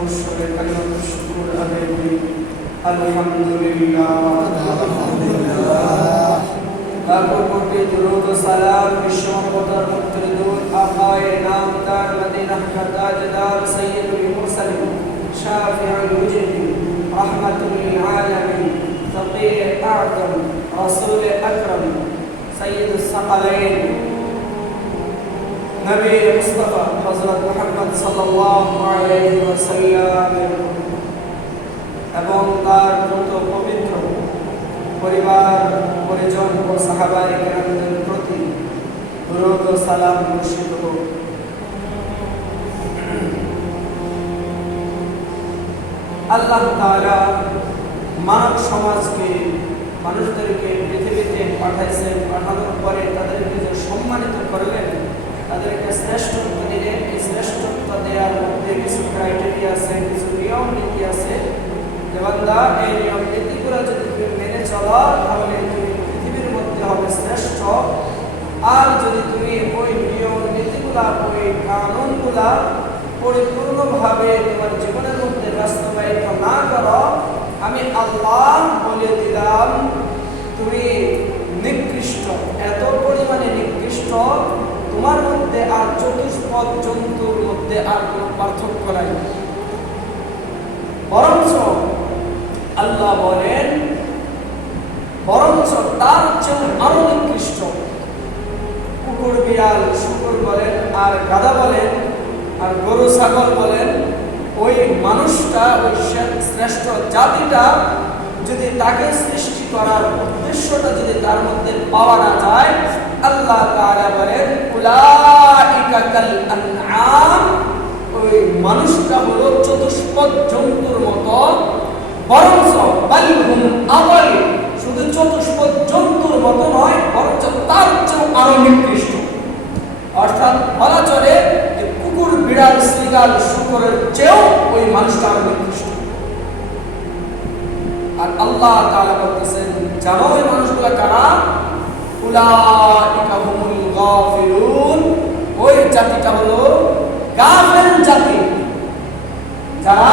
সর্বস্বরে কালিমাতুশ শুকর আদায় করি। আলহামদুলিল্লাহ। তারপর পড়বে দুরূদ ও সালাম বিশ্বমানবতার মুক্তির দূত আকায়ে নামদার মদিনাহ কা তাজদার সাইয়্যিদুল মুরসালিন শাফিউল মুজরিমিন রাহমাতুল লিল আলামিন ফকিহ আ'যম রাসূল আকরাম সাইয়্যিদুস সাকালাইন নবী মুস্তাফা হযরত মুহাম্মদ সাল্লাল্লাহু আলাইহি ওয়াসাল্লাম এবং তার দ্রুত পবিত্র পরিবার পরিজন ও সাহাবায়ে কেরামদের প্রতি দরুদ ও সালাম বর্ষিত হোক। আল্লাহ তাআলা মানব সমাজকে মানুষদেরকে পৃথিবীতে পাঠাইছেন, পাঠানোর পরে তাদেরকে যে সম্মানিত করলেন, তাদেরকে শ্রেষ্ঠত্ব দিলেন। এই শ্রেষ্ঠত্ব দেওয়ার মধ্যে কিছু ক্রাইটেরিয়া আছে, কিছু নিয়ম নীতি আছে। যে বান্দা এই নিয়ম নীতিগুলো যদি তুমি মেনে চলো তাহলে তুমি পৃথিবীর মধ্যে হবে শ্রেষ্ঠ। আর যদি তুমি ওই নিয়ম নীতিগুলা ওই কানুনগুলা পরিপূর্ণভাবে তোমার জীবনের মধ্যে বাস্তবায়িত না করো, আমি আল্লাহ বলে দিলাম তুমি নিকৃষ্ট, এত পরিমাণে নিকৃষ্ট, তোমার মধ্যে আর চতুষ্পদ জন্তুর মধ্যে আর কোনো পার্থক্য নাই। বরঞ্চ আল্লাহ বলেন বরঞ্চ তার চেয়ে আরো নিকৃষ্ট। কুকুর বিড়াল শুকর বলেন আর গাধা বলেন আর গরু ছাগল বলেন, ওই মানুষটা ওই শ্রেষ্ঠ জাতিটা যদি তাকে সৃষ্টি করার উদ্দেশ্যটা যদি তার মধ্যে পাওয়া না যায়, আল্লাহ তাআলা বলেন উলাইকা কাল আনআম, ওই মানুষটা হলো চতুষ্পদ জন্তুর মতো। বরঞ্চ বালহুম আবাল, শুধু চতুষ্পদ জন্তুর মতো নয়, বরঞ্চ তার চেয়ে আরো নিকৃষ্ট। অর্থাৎ বলা চলে যে কুকুর বিড়াল শ্রীগাল শুকরের চেয়েও ওই মানুষটা আরো নিকৃষ্ট। আর আল্লাহ তাআলা বলতেছেন জানো ওই মানুষগুলা কারা? উলাইকা হুমুল গাফিলুন, ওই জাতিটা হলো গাফেল জাতি। যারা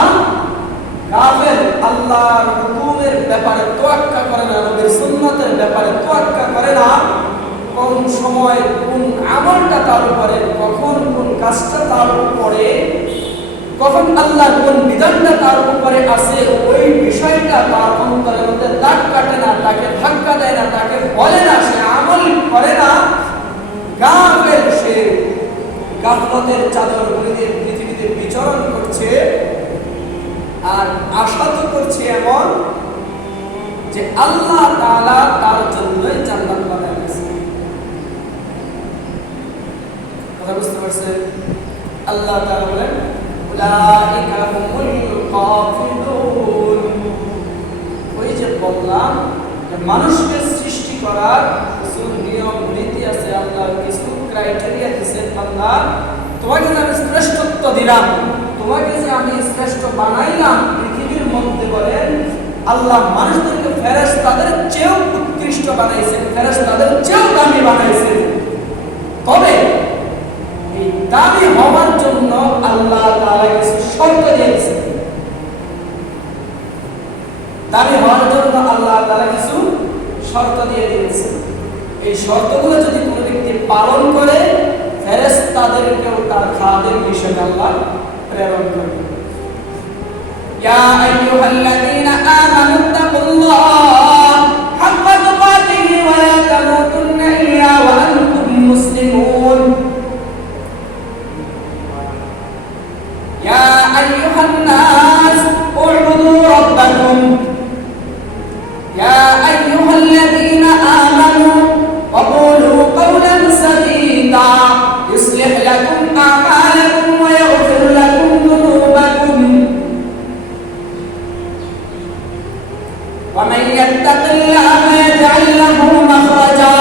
গাফেল, আল্লাহর হুকুমের ব্যাপারে তোয়াক্কা করে না, নবীর সুন্নাতের ব্যাপারে তোয়াক্কা করে না, কোন সময় কোন আমলটা তার উপরে, কখন কোন কাজটা তার উপরে, কখন আল্লাহর কোন বিধানটা তার উপরে আছে, ওই বিষয়টা তার অন্তরের মধ্যে দাগ কাটে না, তাকে ধাক্কা দেয় না, তাকে বলে না, সে আমল করে না। গাফেল, সে গাফলতের চাদর মুড়ি দিয়ে পৃথিবীতে বিচরণ করছে। আর আশা তো করছে এমন যে আল্লাহ তাআলা তার জন্যই জান্নাত বানাইছে। কথা বুঝতে পারছেন? আল্লাহ তাআলা বলেন উলাইকা হুমুল গাফিলুন। ওই যে বললাম যে মানুষকে সৃষ্টি করার কিছু নিয়ম নীতি আছে, আল্লাহ কিছু ক্রাইটেরিয়া দিয়েছেন। আল্লাহ তোমাকে যে আমি শ্রেষ্ঠত্ব দিলাম, তোমাকে যে আমি শ্রেষ্ঠ বানাইলাম পৃথিবীর মধ্যে, বলেন আল্লাহ মানুষদেরকে ফেরেশতাদের চেয়েও উৎকৃষ্ট বানাইছেন, ফেরেশতাদের চেয়েও দামি বানাইছেন। তবে এই দামি হওয়ার জন্য আল্লাহ তাআলা কিছু শর্ত দিয়েছেন। দামি হওয়ার জন্য আল্লাহ তাআলা কিছু শর্ত দিয়ে দিয়েছেন। এই শর্তগুলো যদি কোনো ব্যক্তি পালন করে, ফেরেশতাদেরকেও তার খাদের হিসেবে আল্লাহ প্রেরণ করবেন। ইয়া আইয়ুহাল্লাযীনা আমানু তাকুল্লাহ হাক্কা তুকাতিহি ওয়া লা তামুতুন্না ইল্লা ওয়া আনতুম মুসলিমুন। ইয়া আইয়ুহান নাস উ'বুদু রাব্বাকুম ইয়া আইয়ুহাল্লাযীনা আমানু ওয়া কুলু কওলান সাদীদা ইউসলিহ লাকুম আ'মালাকুম ওয়া ইয়াগফির লাকুম যুনুবাকুম ওয়া মান ইয়াত্তাকিল্লাহা ইয়াজ'আল লাহু মাখরাজা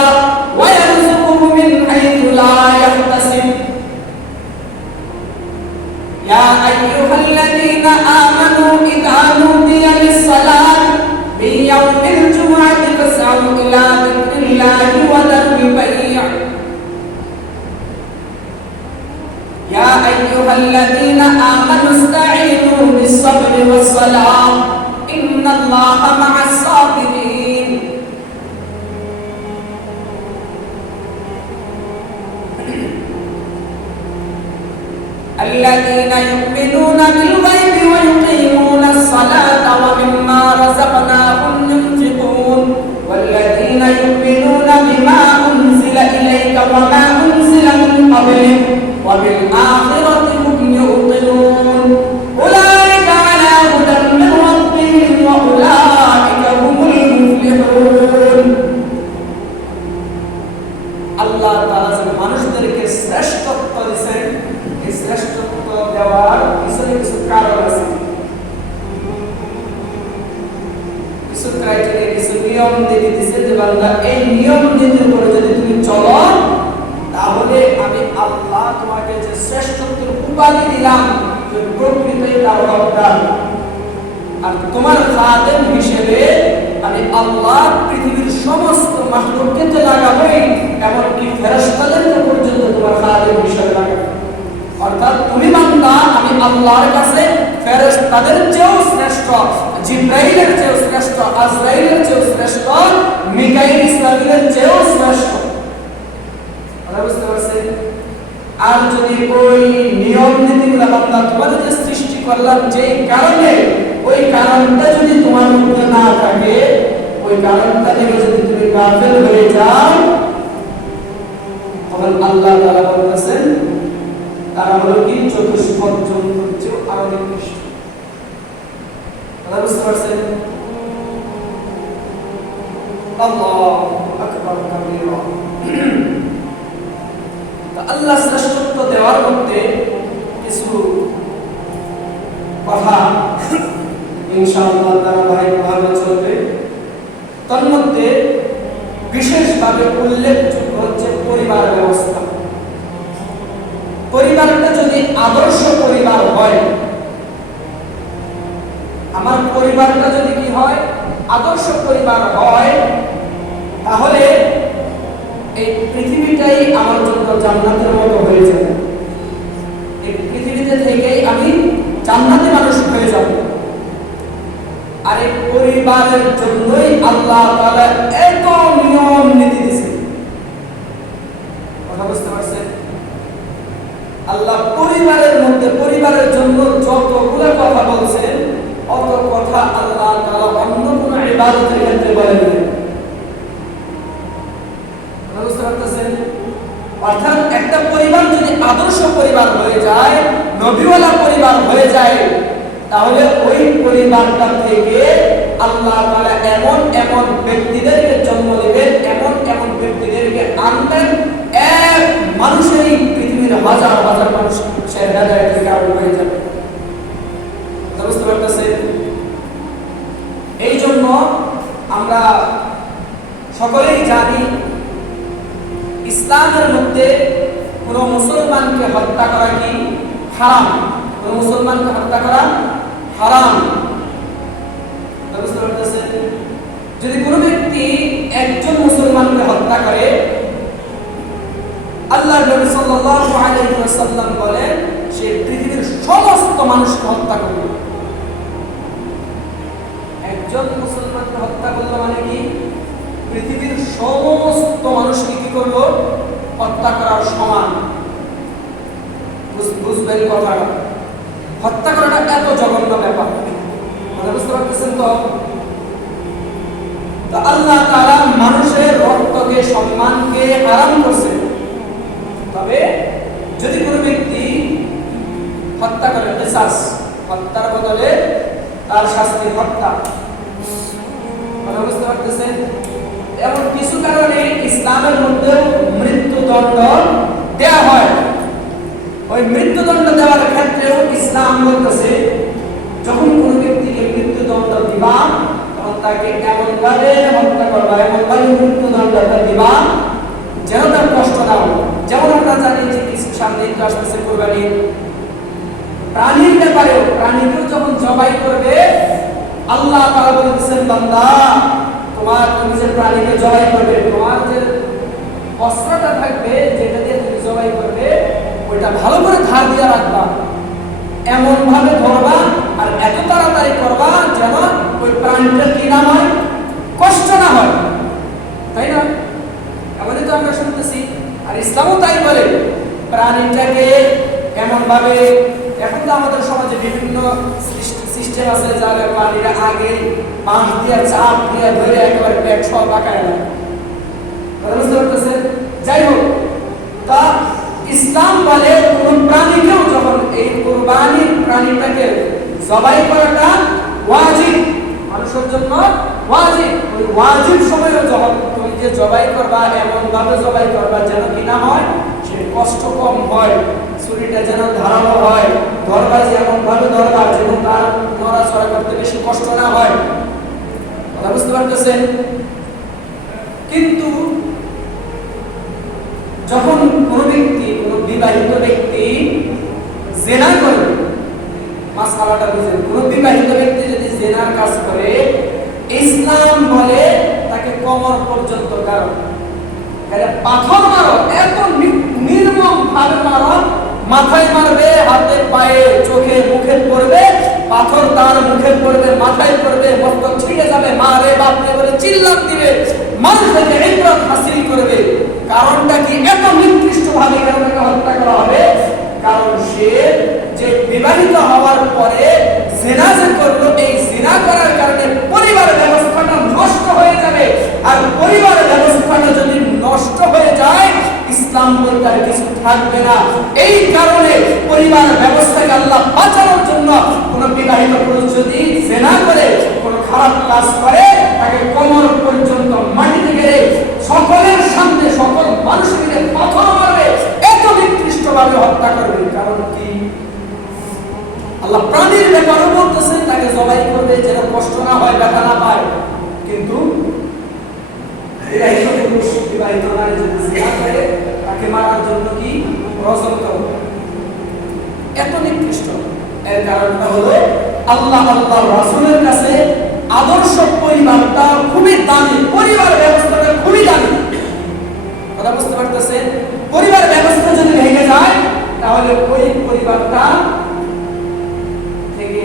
ওয়া ইয়ারযুকহু মিন হাইথু লা ইয়াহতাসিব। ইয়া আইয়ুহাল্লাযীনা আমানু ইযা নুদিয়া লিস-সালাতি মিন ইয়াউমিল জুমআতি ফাস'উ ইলা যিকরিল্লাহি ওয়া দারুল বাই'। ইয়া আইয়ুহাল্লাযীনা আমানু ইসতাঈনু বিস-সাবরি ওয়াস-সালাহ ইন্নাল্লাহা মা'আস-সাবিরিন। الذين يؤمنون بالغيب ويقيمون الصلاة ومما رزقناهم ينفقون والذين يؤمنون بما أنزل إليك وما أنزل من قبلك وبالآخرة هم يوقنون أولئك على هدى من ربهم وأولئك هم المفلحون। الله تعالى মানুষদেরকে শ্রেষ্ঠত্ব দিয়েছেন। এই শ্রেষ্ঠত্ব দেওয়ার পিছনে কিছু কারণ আছে, কিছু ক্রাইটেরিয়া, কিছু নিয়ম নীতি দিয়েছে যে বান্দা এই নিয়ম নীতির উপরে যদি তুমি চলো তাহলে আমি আল্লাহ তোমাকে যে শ্রেষ্ঠত্বের উপাধি দিলাম তুমি প্রকৃতই তার হকদার। আর তোমার খাদেম হিসেবে আমি আল্লাহ পৃথিবীর সমস্ত মাখলুককে তো লাগাবোই, এমনকি ফেরেশতাদেরকে পর্যন্ত তোমার খাদেম হিসেবে লাগাবো। অর্থাৎ তুমি বান্দা আমি আল্লাহর কাছে ফেরেশতাদের চেয়েও শ্রেষ্ঠ, জিবরাইলের চেয়েও শ্রেষ্ঠ, আজরাইলের চেয়েও শ্রেষ্ঠ, মিকাইল ইসরাফিলের চেয়েও শ্রেষ্ঠ। বুঝতে পারছেন? আর যদি ওই নিয়ম নীতিগুলো বান্দা তোমাদের যে সৃষ্টি করলাম যেই কারণে, ওই কারণটা যদি তোমার মধ্যে না থাকে, ওই কারণটা থেকে যদি তুমি গাফেল হয়ে যাও, তখন আল্লাহ তাআলা বলতেছেন তারা হলো কি চতুষ্পদ জন্তুর চেয়েও আরো নিকৃষ্ট। কথা বুঝতে পারছেন? আল্লাহু আকবার কাবীরা। তো আল্লাহ শ্রেষ্ঠত্ব দেওয়ার মধ্যে কিছু কথা ইনশাআল্লাহ তাআলা ভালো চলবে। তার মধ্যে বিশেষভাবে উল্লেখযোগ্য হচ্ছে পরিবার ব্যবস্থা। পরিবারটা যদি আদর্শ পরিবার হয়, আমার পরিবারটা যদি কি হয় আদর্শ পরিবার হয়, তাহলে এই পৃথিবীটাই আমার জন্য জান্নাতের মতো হয়ে যাবে। এই পৃথিবীতে থেকেই আমি জান্নাতি মানুষ হয়ে যাব। আর এই পরিবারের জন্যই আল্লাহ তাআলা এত নিয়ম নীতি দিয়েছেন। কথা বুঝতে পারছেন? আল্লাহ পরিবারের মধ্যে পরিবারের জন্য যতগুলো কথা বলছেন, অত কথা আল্লাহ তাআলা অন্য কোন ইবাদতের ক্ষেত্রে বলেন না। বুঝতে পারতেছেন? অর্থাৎ একটা পরিবার যদি আদর্শ পরিবার হয়ে যায়, নবীওয়ালা পরিবার হয়ে যায়, তাহলে ওই পরিবারটা থেকে আল্লাহ তাআলা এমন এমন ব্যক্তিদেরকে জন্ম দেবেন, এমন এমন ব্যক্তিদেরকে আনবেন, এক মানুষেরই পৃথিবীর হাজার হাজার মানুষ সে হেদায়েতের কারণ হয়ে যাবে। বুঝতে পারতেছেন? এই জন্য আমরা সকলেই জানি ইসলামের মধ্যে কোন মুসলমানকে হত্যা করা কি হারাম। কোন মুসলমানকে হত্যা করা হারাম। বুঝতে পারতেছেন? যদি কোনো ব্যক্তি একজন মুসলমানকে হত্যা করে, আল্লাহর নবী সাল্লাল্লাহু আলাইহি ওয়াসাল্লাম বলেন সে পৃথিবীর সমস্ত মানুষকে হত্যা করবে। একজন মুসলমানকে হত্যা করলো মানে কি পৃথিবীর সমস্ত মানুষকে কি করলো হত্যা করার সমান। বুঝবেন কথাটা? হত্যা করাটা এত জঘন্য ব্যাপার। বুঝতে পারতেছেন তো? আল্লাহ তাআলা মানুষের রক্তকে সম্মানকে হারাম করছে। তবে যদি কোনো ব্যক্তি হত্যা করে, কিসাস, হত্যার বদলে তার শাস্তি হত্যা। বুঝতে পারতেছেন? এমন কিছু কারণে ইসলামের মধ্যে মৃত্যুদণ্ড দেওয়া হয়। ওই মৃত্যুদণ্ড দেওয়ার ক্ষেত্রেও ইসলাম বলতেছে যখন কোনো ব্যক্তিকে মৃত্যুদণ্ড দিবা তখন তাকে এমন ভাবে হত্যা করবা, এমন ভাবে মৃত্যুদণ্ডটা দিবা যেন তার কষ্ট দাও। যেমন আমরা জানি যে কিছু সামনে আসতেছে কোরবানির, প্রাণীর ব্যাপারেও প্রাণীকেও যখন জবাই করবে আল্লাহ তাআলা বলেছেন বান্দা তুমি যে প্রাণীকে জবাই করবে, তোমার যে অস্ত্রটা থাকবে যেটা দিয়ে তুমি জবাই করবে, ওই ওইটা ভালো করে ধার দিয়ে রাখবা, এমন ভাবে ধরবা আর এত তাড়াতাড়ি করবা যেন ওই প্রাণীটা কি না হয়, কষ্ট না হয়, তাই না? এমনই তো আমরা শুনতেছি। আর ইসলামও তাই বলে, প্রাণীটাকে এমন ভাবে, এখন তো আমাদের সমাজে বিভিন্ন সিস্টেম আছে যারা প্রাণীরা আগে বাঁশ দিয়ে চাপ দিয়ে ধরে একেবারে পেট সহ পাকায় না, বুঝতে পারতেছেন? যাই হোক, তা ইসলাম বলে কোন প্রাণীকেও যখন এই কুরবানির প্রাণীটাকে জবাই করাটা ওয়াজিব, মানুষের জন্য ওয়াজিব। ওই ওয়াজিব সময়ে যখন তুমি যে জবাই করবা এমন ভাবে জবাই করবা যেন কি না হয়, সে কষ্ট কম হয়, ছুরিটা যেন ধারালো হয়, ধরবা যেমন ভাবে ধরবা যেন তার নড়াচড়া করতে বেশি কষ্ট না হয়, কথা বুঝতে পারতেছেন? কিন্তু যখন কোন ব্যক্তি, কোন বিবাহিত ব্যক্তি জেনা করে, মাসআলাটা বুঝেন, কোন বিবাহিত ব্যক্তি যদি জেনার কাজ করে, ইসলাম বলে তাকে কোমর পর্যন্ত কারো পাথর মারো, এত নির্মম ভাবে মারো, মাথায় মারবে, হাতে পায়ে চোখে মুখে পড়বে, পাথর তার মুখে পড়বে, মাথায় পড়বে, মস্তক ছিঁড়ে যাবে, মারে বাপরে বলে চিল্লাত দিবে, মানুষ থেকে ইবরাত হাসিল করবে। কারণটা কি? এত নিকৃষ্ট ভাবে কেন তাকে হত্যা করা হবে? কারণ সে যে বিবাহিত হওয়ার পরে জিনা যে করলো, এই জিনা করার কারণে পরিবারের ব্যবস্থাটা নষ্ট হয়ে যাবে। আর পরিবারের ব্যবস্থাটা যদি নষ্ট হয়ে যায়, ইসলাম বলতে আর কিছু থাকবে না। এই কারণে পরিবার ব্যবস্থাকে আল্লাহ বাঁচানোর জন্য কোন বিবাহিত পুরুষ যদি জিনা করে, কোন খারাপ কাজ করে, তাকে কোমর পর্যন্ত মাটিতে গেড়ে সকলের সামনে সকল মানুষকে পাথর মারবে, এত নিকৃষ্টভাবে হত্যা করবে। কারণ কি? আল্লাহ প্রাণীর ব্যাপারে বলতেছেন তাকে জবাই করবে যেন কষ্ট না হয়, ব্যথা না পায়। কিন্তু বিবাহিত পুরুষ বিবাহিত নারী যদি জিনা করে, তাকে মারার জন্য কি রজম করবে, এত নিকৃষ্ট। এর কারণটা হলো আল্লাহ রাসূলের কাছে আদর্শ পরিবারটা খুবই দামি, পরিবার ব্যবস্থাটা খুবই দামি, কথা বুঝতে পারতেছেন? পরিবার ব্যবস্থা যদি ভেঙে যায়, তাহলে ওই পরিবারটা থেকে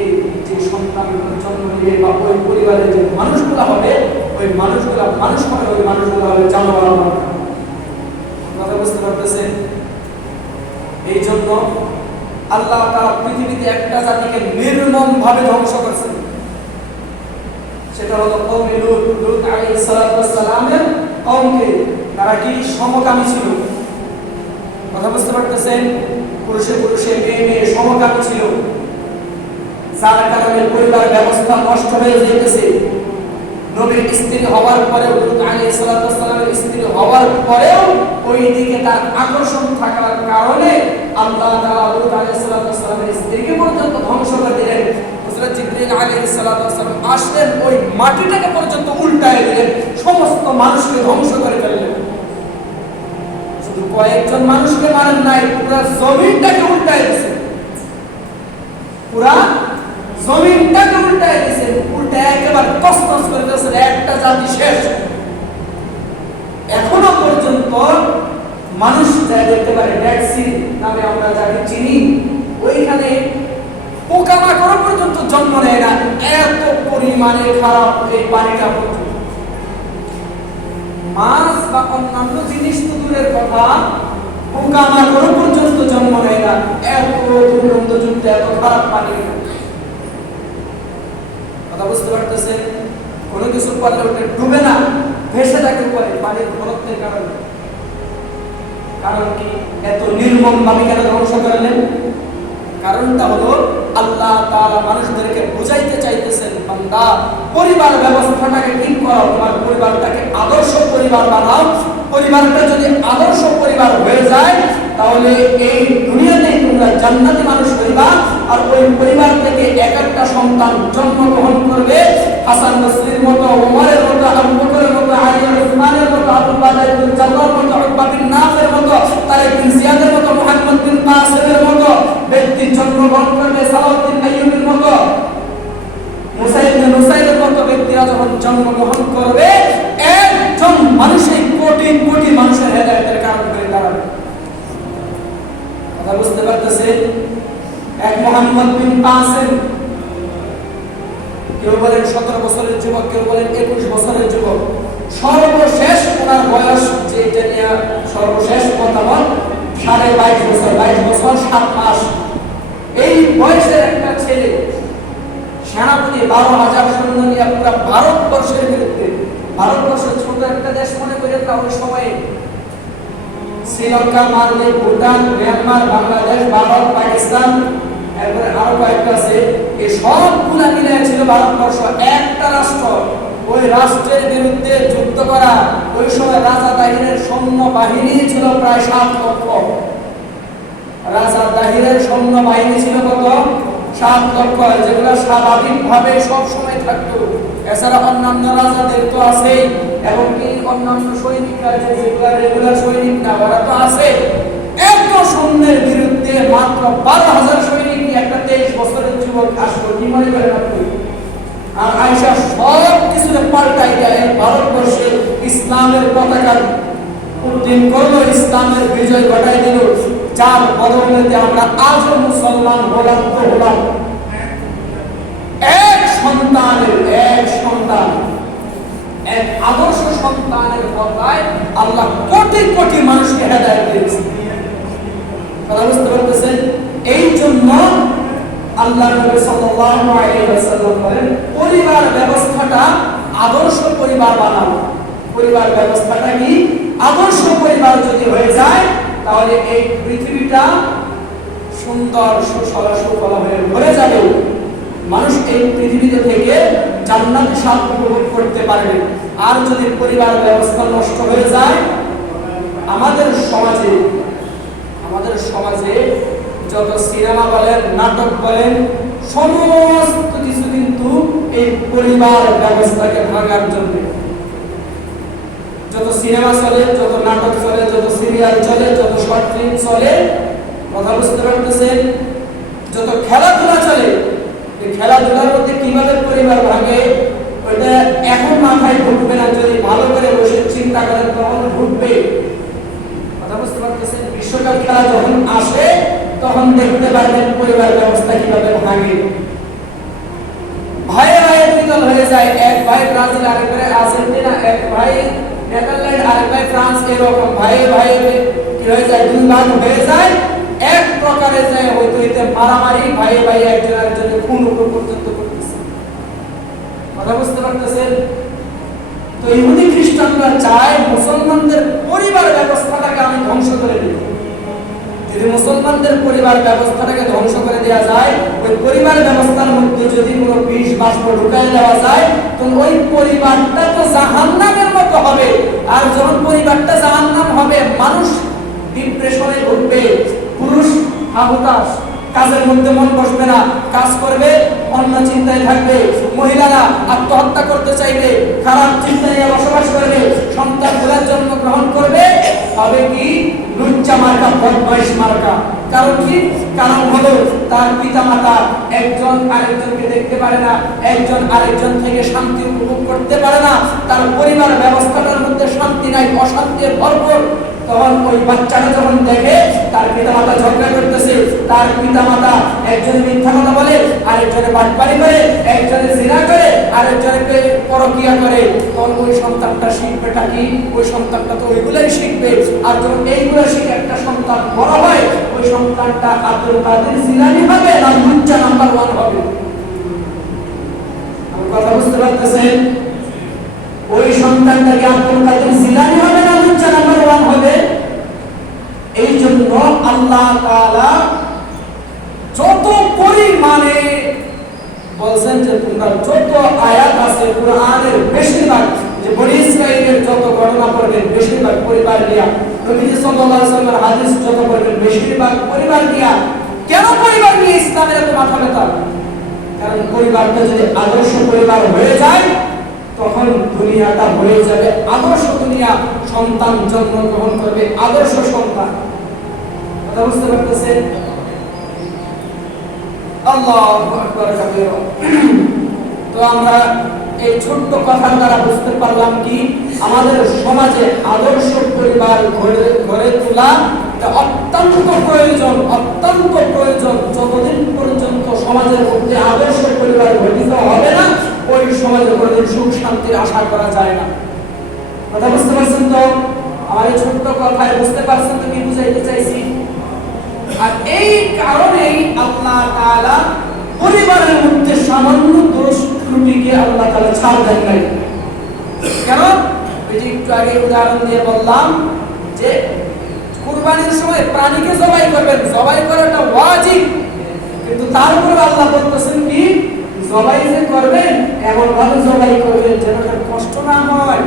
যে সন্তানগুলো জন্ম নিবে বা ওই পরিবারের যে মানুষগুলো হবে, ওই মানুষগুলো মানুষ হবে, ওই মানুষগুলো হবে জানোয়ার। কথা বুঝতে পারতেছেন? এই জন্য আল্লাহ তাআলা পৃথিবীতে একটা জাতিকে নির্মম ভাবে ধ্বংস করেছেন, সেটা হলো কওমে লূত। লূত আলাইহিস সালাতু ওয়াস সালামের কওমকে, তারা কি সমকামী ছিল, কথা বুঝতে পারতেছেন? পুরুষে পুরুষে, মেয়ে মেয়ে সমকামী ছিল, যার কারণে পরিবার ব্যবস্থা নষ্ট হয়ে যেতেছে। নবীর স্ত্রী হওয়ার পরেও, লূত আলাইহিস সালাতু ওয়াস সালামের স্ত্রী হওয়ার পরেও ওই দিকে তার আকর্ষণ থাকার কারণে আল্লাহ তাআলা লূত আলাইহিস সালাতু ওয়াস সালামের স্ত্রীকে পর্যন্ত ধ্বংস করে দিলেন। হযরত জিবরীল আলাইহিস সালাতু ওয়াস সালাম আসলেন, ওই মাটিটাকে পর্যন্ত উল্টায় দিলেন, সমস্ত মানুষকে ধ্বংস করে ফেললেন। শুধু কয়েকজন মানুষকে মারেন নাই, পুরো জমিনটাকে উল্টায় দিয়েছেন, পুরো জমিনটাকে উল্টায় দিয়েছেন, উল্টায় একেবারে তছনছ করে দিয়েছেন, একটা জাতি শেষ। এখনো পর্যন্ত মানুষ যা দেখতে পারে, ডেড সি নামে আমরা যাকে চিনি, ওইখানে পোকামাকড় পর্যন্ত জন্ম নেয় না, এত পরিমাণে খারাপ এই পানিটা। মাছ বা অন্যান্য জিনিস তো দূরের কথা, পোকামাকড় পর্যন্ত জন্ম নেয় না, এত দুর্গন্ধযুক্ত এত খারাপ পানি। কথা বুঝতে পারতেছেন? কোনো কিছু পারলে ওটা ডুবে না, ভেসে থাকে উপরে পানির ঘনত্বের কারণে। কারণ কি? এত নির্মম ভাবে কেন ধ্বংস করলেন? কারণটা হলো আল্লাহ তাআলা মানুষদেরকে বুঝাইতে চাইতেছেন, বান্দা পরিবার ব্যবস্থাটাকে ঠিক করো, তোমার পরিবারটাকে আদর্শ পরিবার বানাও। পরিবারটা যদি আদর্শ পরিবার হয়ে যায়, তাহলে এই দুনিয়াতে তোমরা জান্নাতি মানুষ হইবা। আর ওই পরিবার থেকে এক একটা সন্তান জন্মগ্রহণ করবে, হাসান বসরির মতো, ওমরের মতো, আবু বকরের মতো, আলী উসমানের মতো, আবু বকর বিন জাল্লার মতো, উকবা বিন নাফের মতো, তারিক বিন জিয়াদের মতো, মুহাম্মদ বিন কাসিমের মতো ব্যক্তি জন্মগ্রহণ করবে। সালাউদ্দিন আইয়ুবীর মতো, মুসা ইবনে নুসাইরের মতো ব্যক্তিরা যখন জন্মগ্রহণ করবে, একজন মানুষই কোটি কোটি মানুষের হেদায়েতের কারণ হয়ে দাঁড়াবে। কথা মোহাম্মদ বিন কাসিম, কেউ বলেন 17 বছরের যুবক, কেউ বলেন 21 বছরের যুবক। সর্বশেষ ওনার বয়স যেটা নিয়ে সর্বশেষ মতামত 22.5 বছর, 22 বছর 7 মাস। এই বয়সের একটা ছেলে সেনাপতি 12,000 সৈন্য নিয়ে পুরো ভারতবর্ষের বিরুদ্ধে, ভারতবর্ষের ছোট একটা দেশ মনে করে ওই সময়ে শ্রীলঙ্কা, মালদ্বীপ, ভুটান, মিয়ানমার, বাংলাদেশ, ভারত, পাকিস্তান, এরপরে আরো কয়েকটা আছে, এই সবগুলা মিলে ছিল ভারতবর্ষ একটা রাষ্ট্র। ওই রাষ্ট্রের বিরুদ্ধে যুদ্ধ করা ওই সময় রাজা দাহিরের সৈন্য বাহিনী ছিল প্রায় 7 লক্ষ। রাজা দাহিরের সৈন্য বাহিনী ছিল কত? 7 লক্ষ, যেগুলো স্বাভাবিকভাবে সব সময় থাকতো। এছাড়া অন্যান্য রাজাদের তো আছে, এবং কি অন্যান্য সৈনিকরা যেগুলো রেগুলার সৈনিক না, ওরা তো আছে। এত সৈন্যের বিরুদ্ধে মাত্র 12,000 সৈনিক নিয়ে একটা 23 বছরের যুবক আসলো। কি মনে করেন আপনি? আর আয়েশা সব কিছু পাল্টাই গেলেন, ভারতবর্ষে ইসলামের পতাকা উত্তোলন করলো, ইসলামের বিজয় ঘটাই দিল, যার বদৌলতে আমরা আজও মুসলমান হলাম। তো হলাম এক সন্তানের, এক সন্তান, এক আদর্শ সন্তানের কথায় আল্লাহ কোটি কোটি মানুষকে হেদায়েত দিয়েছে। কথা বুঝতে পারতেছেন? এই জন্য আল্লাহ নবী সাল্লাল্লাহু আলাইহি ওয়াসাল্লাম বলেন, পরিবার ব্যবস্থাটা আদর্শ পরিবার বানাও। পরিবার ব্যবস্থাটা কি? আদর্শ পরিবার যদি হয়ে যায়, তাহলে এই পৃথিবীটা সুন্দর সুশলা সুফলা হয়ে ভরে যাবে। মানুষ এই পৃথিবীতে থেকে জান্নাতের স্বাদ উপভোগ করতে পারবে। আর যদি পরিবার ব্যবস্থা নষ্ট হয়ে যায়, আমাদের সমাজে যত সিনেমা বলেন, নাটক বলেন, সমস্ত কিছু কিন্তু এই পরিবার ব্যবস্থাকে ভাঙার জন্য। যত সিনেমা চলে, যত নাটক চলে, যত সিরিয়াল চলে, যত শর্ট ফিল্ম চলে, কথা বুঝতে পারতেছেন, যত খেলাধুলা চলে, এই খেলাধুলার মধ্যে কিভাবে পরিবার ভাঙে ওইটা এখন মাথায় ঢুকবে না। যদি ভালো করে বসে চিন্তা করেন তখন ঢুকবে। কথা বুঝতে পারতেছেন? বিশ্বকাপ খেলা যখন আসে তখন দেখতে পারবেন পরিবার ব্যবস্থা কিভাবে ভাঙে। ভাই ভাইয়ের বিতল হয়ে যায়, এক ভাই ব্রাজিল, আরেক ভাই আর্জেন্টিনা, এক ভাই নেদারল্যান্ড, আরেক ভাই ফ্রান্স, এরকম ভাই কি হয়ে যায়? 2 ভাগ হয়ে যায়। এক প্রকারে যায় হইতে মারামারি, ভাই ভাই একজন আরেকজনকে খুন পর্যন্ত করতেছে। কথা বুঝতে পারতেছেন? তো ইহুদি খ্রিস্টানরা চায় মুসলমানদের পরিবার ব্যবস্থাটাকে আমি ধ্বংস করে দিই। যদি মুসলমানদের পরিবার ব্যবস্থাটাকে ধ্বংস করে দেওয়া যায়, ওই পরিবার ব্যবস্থার মধ্যে যদি কোনো বিষ বাষ্প ঢুকাই দেওয়া যায়, তো ওই পরিবারটা তো জাহান্নামের মতো হবে। আর যখন পরিবারটা জাহান্নাম হবে, মানুষ ডিপ্রেশনে ভুগবে, পুরুষ হাহুতাশ, কাজের মধ্যে মন বসবে না, কাজ করবে অন্য চিন্তায় থাকবে, মহিলারা আত্মহত্যা করতে চাইবে, খারাপ চিন্তায় বসবাস করবে, সন্তানগুলোর জন্ম গ্রহণ করবে, হবে কি? লুচ্চা মার্কা, বদমাইশ মার্কা। কারণ কি? কারণ হলো তার পিতামাতা একজন আরেকজনকে দেখতে পারে না, একজন আরেকজন থেকে শান্তি উপভোগ করতে পারে না, তার পরিবার ব্যবস্থাটার মধ্যে শান্তি নাই, অশান্তি ভরপুর। তখন ওই বাচ্চাটা যখন দেখে তার পিতামাতা ঝগড়া করতেছে, তার পিতামাতা একজন মিথ্যা কথা বলে, আরেকজনে বাটপারি করে, একজনে জিনা করে, আরেকজনকে পরকিয়া করে, তখন ওই সন্তানটা শিখবেটা কি? ওই সন্তানটা তো ওইগুলাই শিখবে। আর যখন এইগুলো শিখে একটা সন্তান বড় হয়, ওই সন্তানটা আব্দুল কাদের জিলানী হবে না লুচ্চা নাম্বার 1 হবে? আমার কথা বুঝতে পারতেছেন? ওই সন্তানটা কি আব্দুল কাদের জিলানী হবে না লুচ্চা নাম্বার 1 হবে? এই জন্য আল্লাহ তাআলা যত পরিমাণে বলছেন যে তোমরা যত আয়াত আছে কুরআনের বেশিরভাগ, যে বনি ইসরাঈলের যত ঘটনা পড়বেন বেশিরভাগ পরিবার নিয়ে, নবীজি সাল্লাল্লাহু আলাইহি ওয়াসাল্লামের হাদিস যত পড়বেন বেশিরভাগ পরিবার নিয়ে। কেন পরিবার নিয়ে ইসলামের এত মাথা ব্যথা? কারণ পরিবারটা যদি আদর্শ পরিবার হয়ে যায়, তখন দুনিয়াটা হয়ে যাবে আদর্শ দুনিয়া। সন্তান জন্মগ্রহণ করবে আদর্শ সন্তান। কথা বুঝতে পারতেছেন? আল্লাহু আকবার কাবীরা। তো আমরা এই ছোট্ট কথার দ্বারা বুঝতে পারলাম কি আমাদের সমাজে আদর্শ পরিবার গড়ে তোলা এটা অত্যন্ত প্রয়োজন, অত্যন্ত প্রয়োজন। যতদিন পর্যন্ত সমাজের মধ্যে আদর্শ পরিবার গঠিত হবে না, ওই সমাজে কোনোদিন সুখ শান্তির আশা করা যায় না। কথা বুঝতে পারছেন তো? আমার এই ছোট্ট কথায় বুঝতে পারছেন তো কি বুঝাইতে চাইছি? আর এই কারণেই আল্লাহ তাআলা পরিবারের মধ্যে সামান্য দোষ ত্রুটিকে আল্লাহ তাআলা ছাড় দেন নাই। কেন? ওই যে একটু আগে উদাহরণ দিয়ে বললাম যে কুরবানির সময় প্রাণীকে জবাই করবেন, জবাই করাটা ওয়াজিব, কিন্তু তারপর আল্লাহ বলতেছেন কি জবাই যে করবেন এমন ভাবে জবাই করবেন যেন কষ্ট না হয়,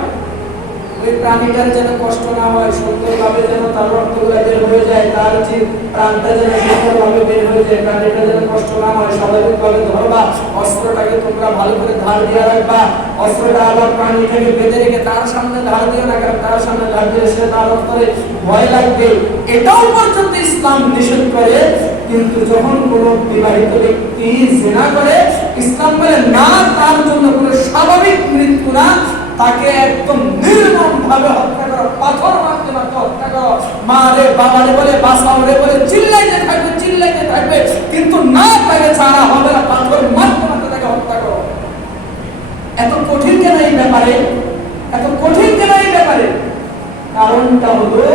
ওই প্রাণীটার যেন কষ্ট না হয়, সুন্দরভাবে যেন তার রক্তগুলো বের হয়ে যায়, তার যে প্রাণটা যেন সুন্দরভাবে বের হয়ে যায়, প্রাণীটা যেন কষ্ট না হয়। স্বাভাবিকভাবে ধরবা, অস্ত্রটাকে তোমরা ভালো করে ধার দিয়ে রাখবা, অস্ত্রটা আবার প্রাণীটাকে বেঁধে রেখে তার সামনে ধার দিও না, কারণ তার সামনে ধার দিলে সে তার অন্তরে ভয় লাগবে। এটাও পর্যন্ত ইসলাম নিষেধ করে। কিন্তু যখন কোনো বিবাহিত ব্যক্তি জিনা করে, ইসলাম বলে না, তার জন্য কোনো স্বাভাবিক মৃত্যু না, তাকে একদম নির্মম ভাবে হত্যা করো, পাথর মারতে মারতে হত্যা করো, মা রে বাবা রে বলে বাসাও রে বলে চিল্লাইতে থাকবে, চিল্লাইতে থাকবে, কিন্তু না তাকে ছাড়া হবে না, পাথর মারতে মারতে তাকে হত্যা করো। এত কঠিন কেন এই ব্যাপারে? এত কঠিন কেন এই ব্যাপারে? কারণটা হলো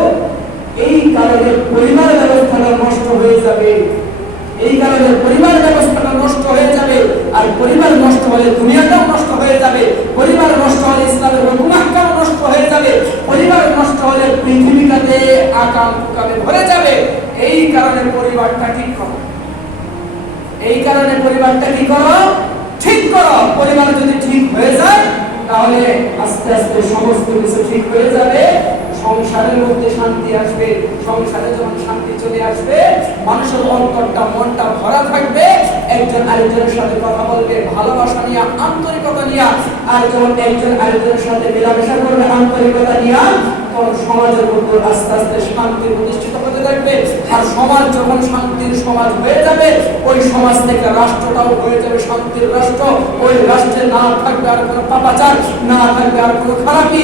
এই কারণে পরিবার ব্যবস্থাটা নষ্ট হয়ে যাবে, এই কারণে পরিবার ব্যবস্থাটা নষ্ট হয়ে যাবে। আর পরিবার নষ্ট হলে দুনিয়াটাও নষ্ট হয়ে যাবে, পরিবার নষ্ট হলে ইসলামের হুকুম আহকাম নষ্ট হয়ে যাবে, পরিবার নষ্ট হলে পৃথিবীটাতে আকাম কুকামে ভরে যাবে। এই কারণে পরিবারটা ঠিক করো, এই কারণে পরিবারটা কি করো, ঠিক করো। পরিবার যদি ঠিক হয়ে যায় তাহলে আস্তে আস্তে সমস্ত কিছু ঠিক হয়ে যাবে, সংসারের মধ্যে শান্তি আসবে। সংসারে যখন শান্তি চলে আসবে, মানুষের অন্তরটা মনটা ভরা থাকবে, একজন আরেকজনের সাথে কথা বলবে ভালোবাসা নিয়ে, আন্তরিকতা নিয়ে। আর যখন একজন আরেকজনের সাথে মেলামেশা করবে আন্তরিকতা নিয়ে, তখন সমাজের মধ্যে আস্তে আস্তে শান্তি প্রতিষ্ঠিত হতে থাকবে। আর সমাজ যখন শান্তির সমাজ হয়ে যাবে, ওই সমাজ থেকে রাষ্ট্রটাও হয়ে যাবে শান্তির রাষ্ট্র। ওই রাষ্ট্রে না থাকবে আর কোনো পাপাচার, না থাকবে আর কোনো খারাপি,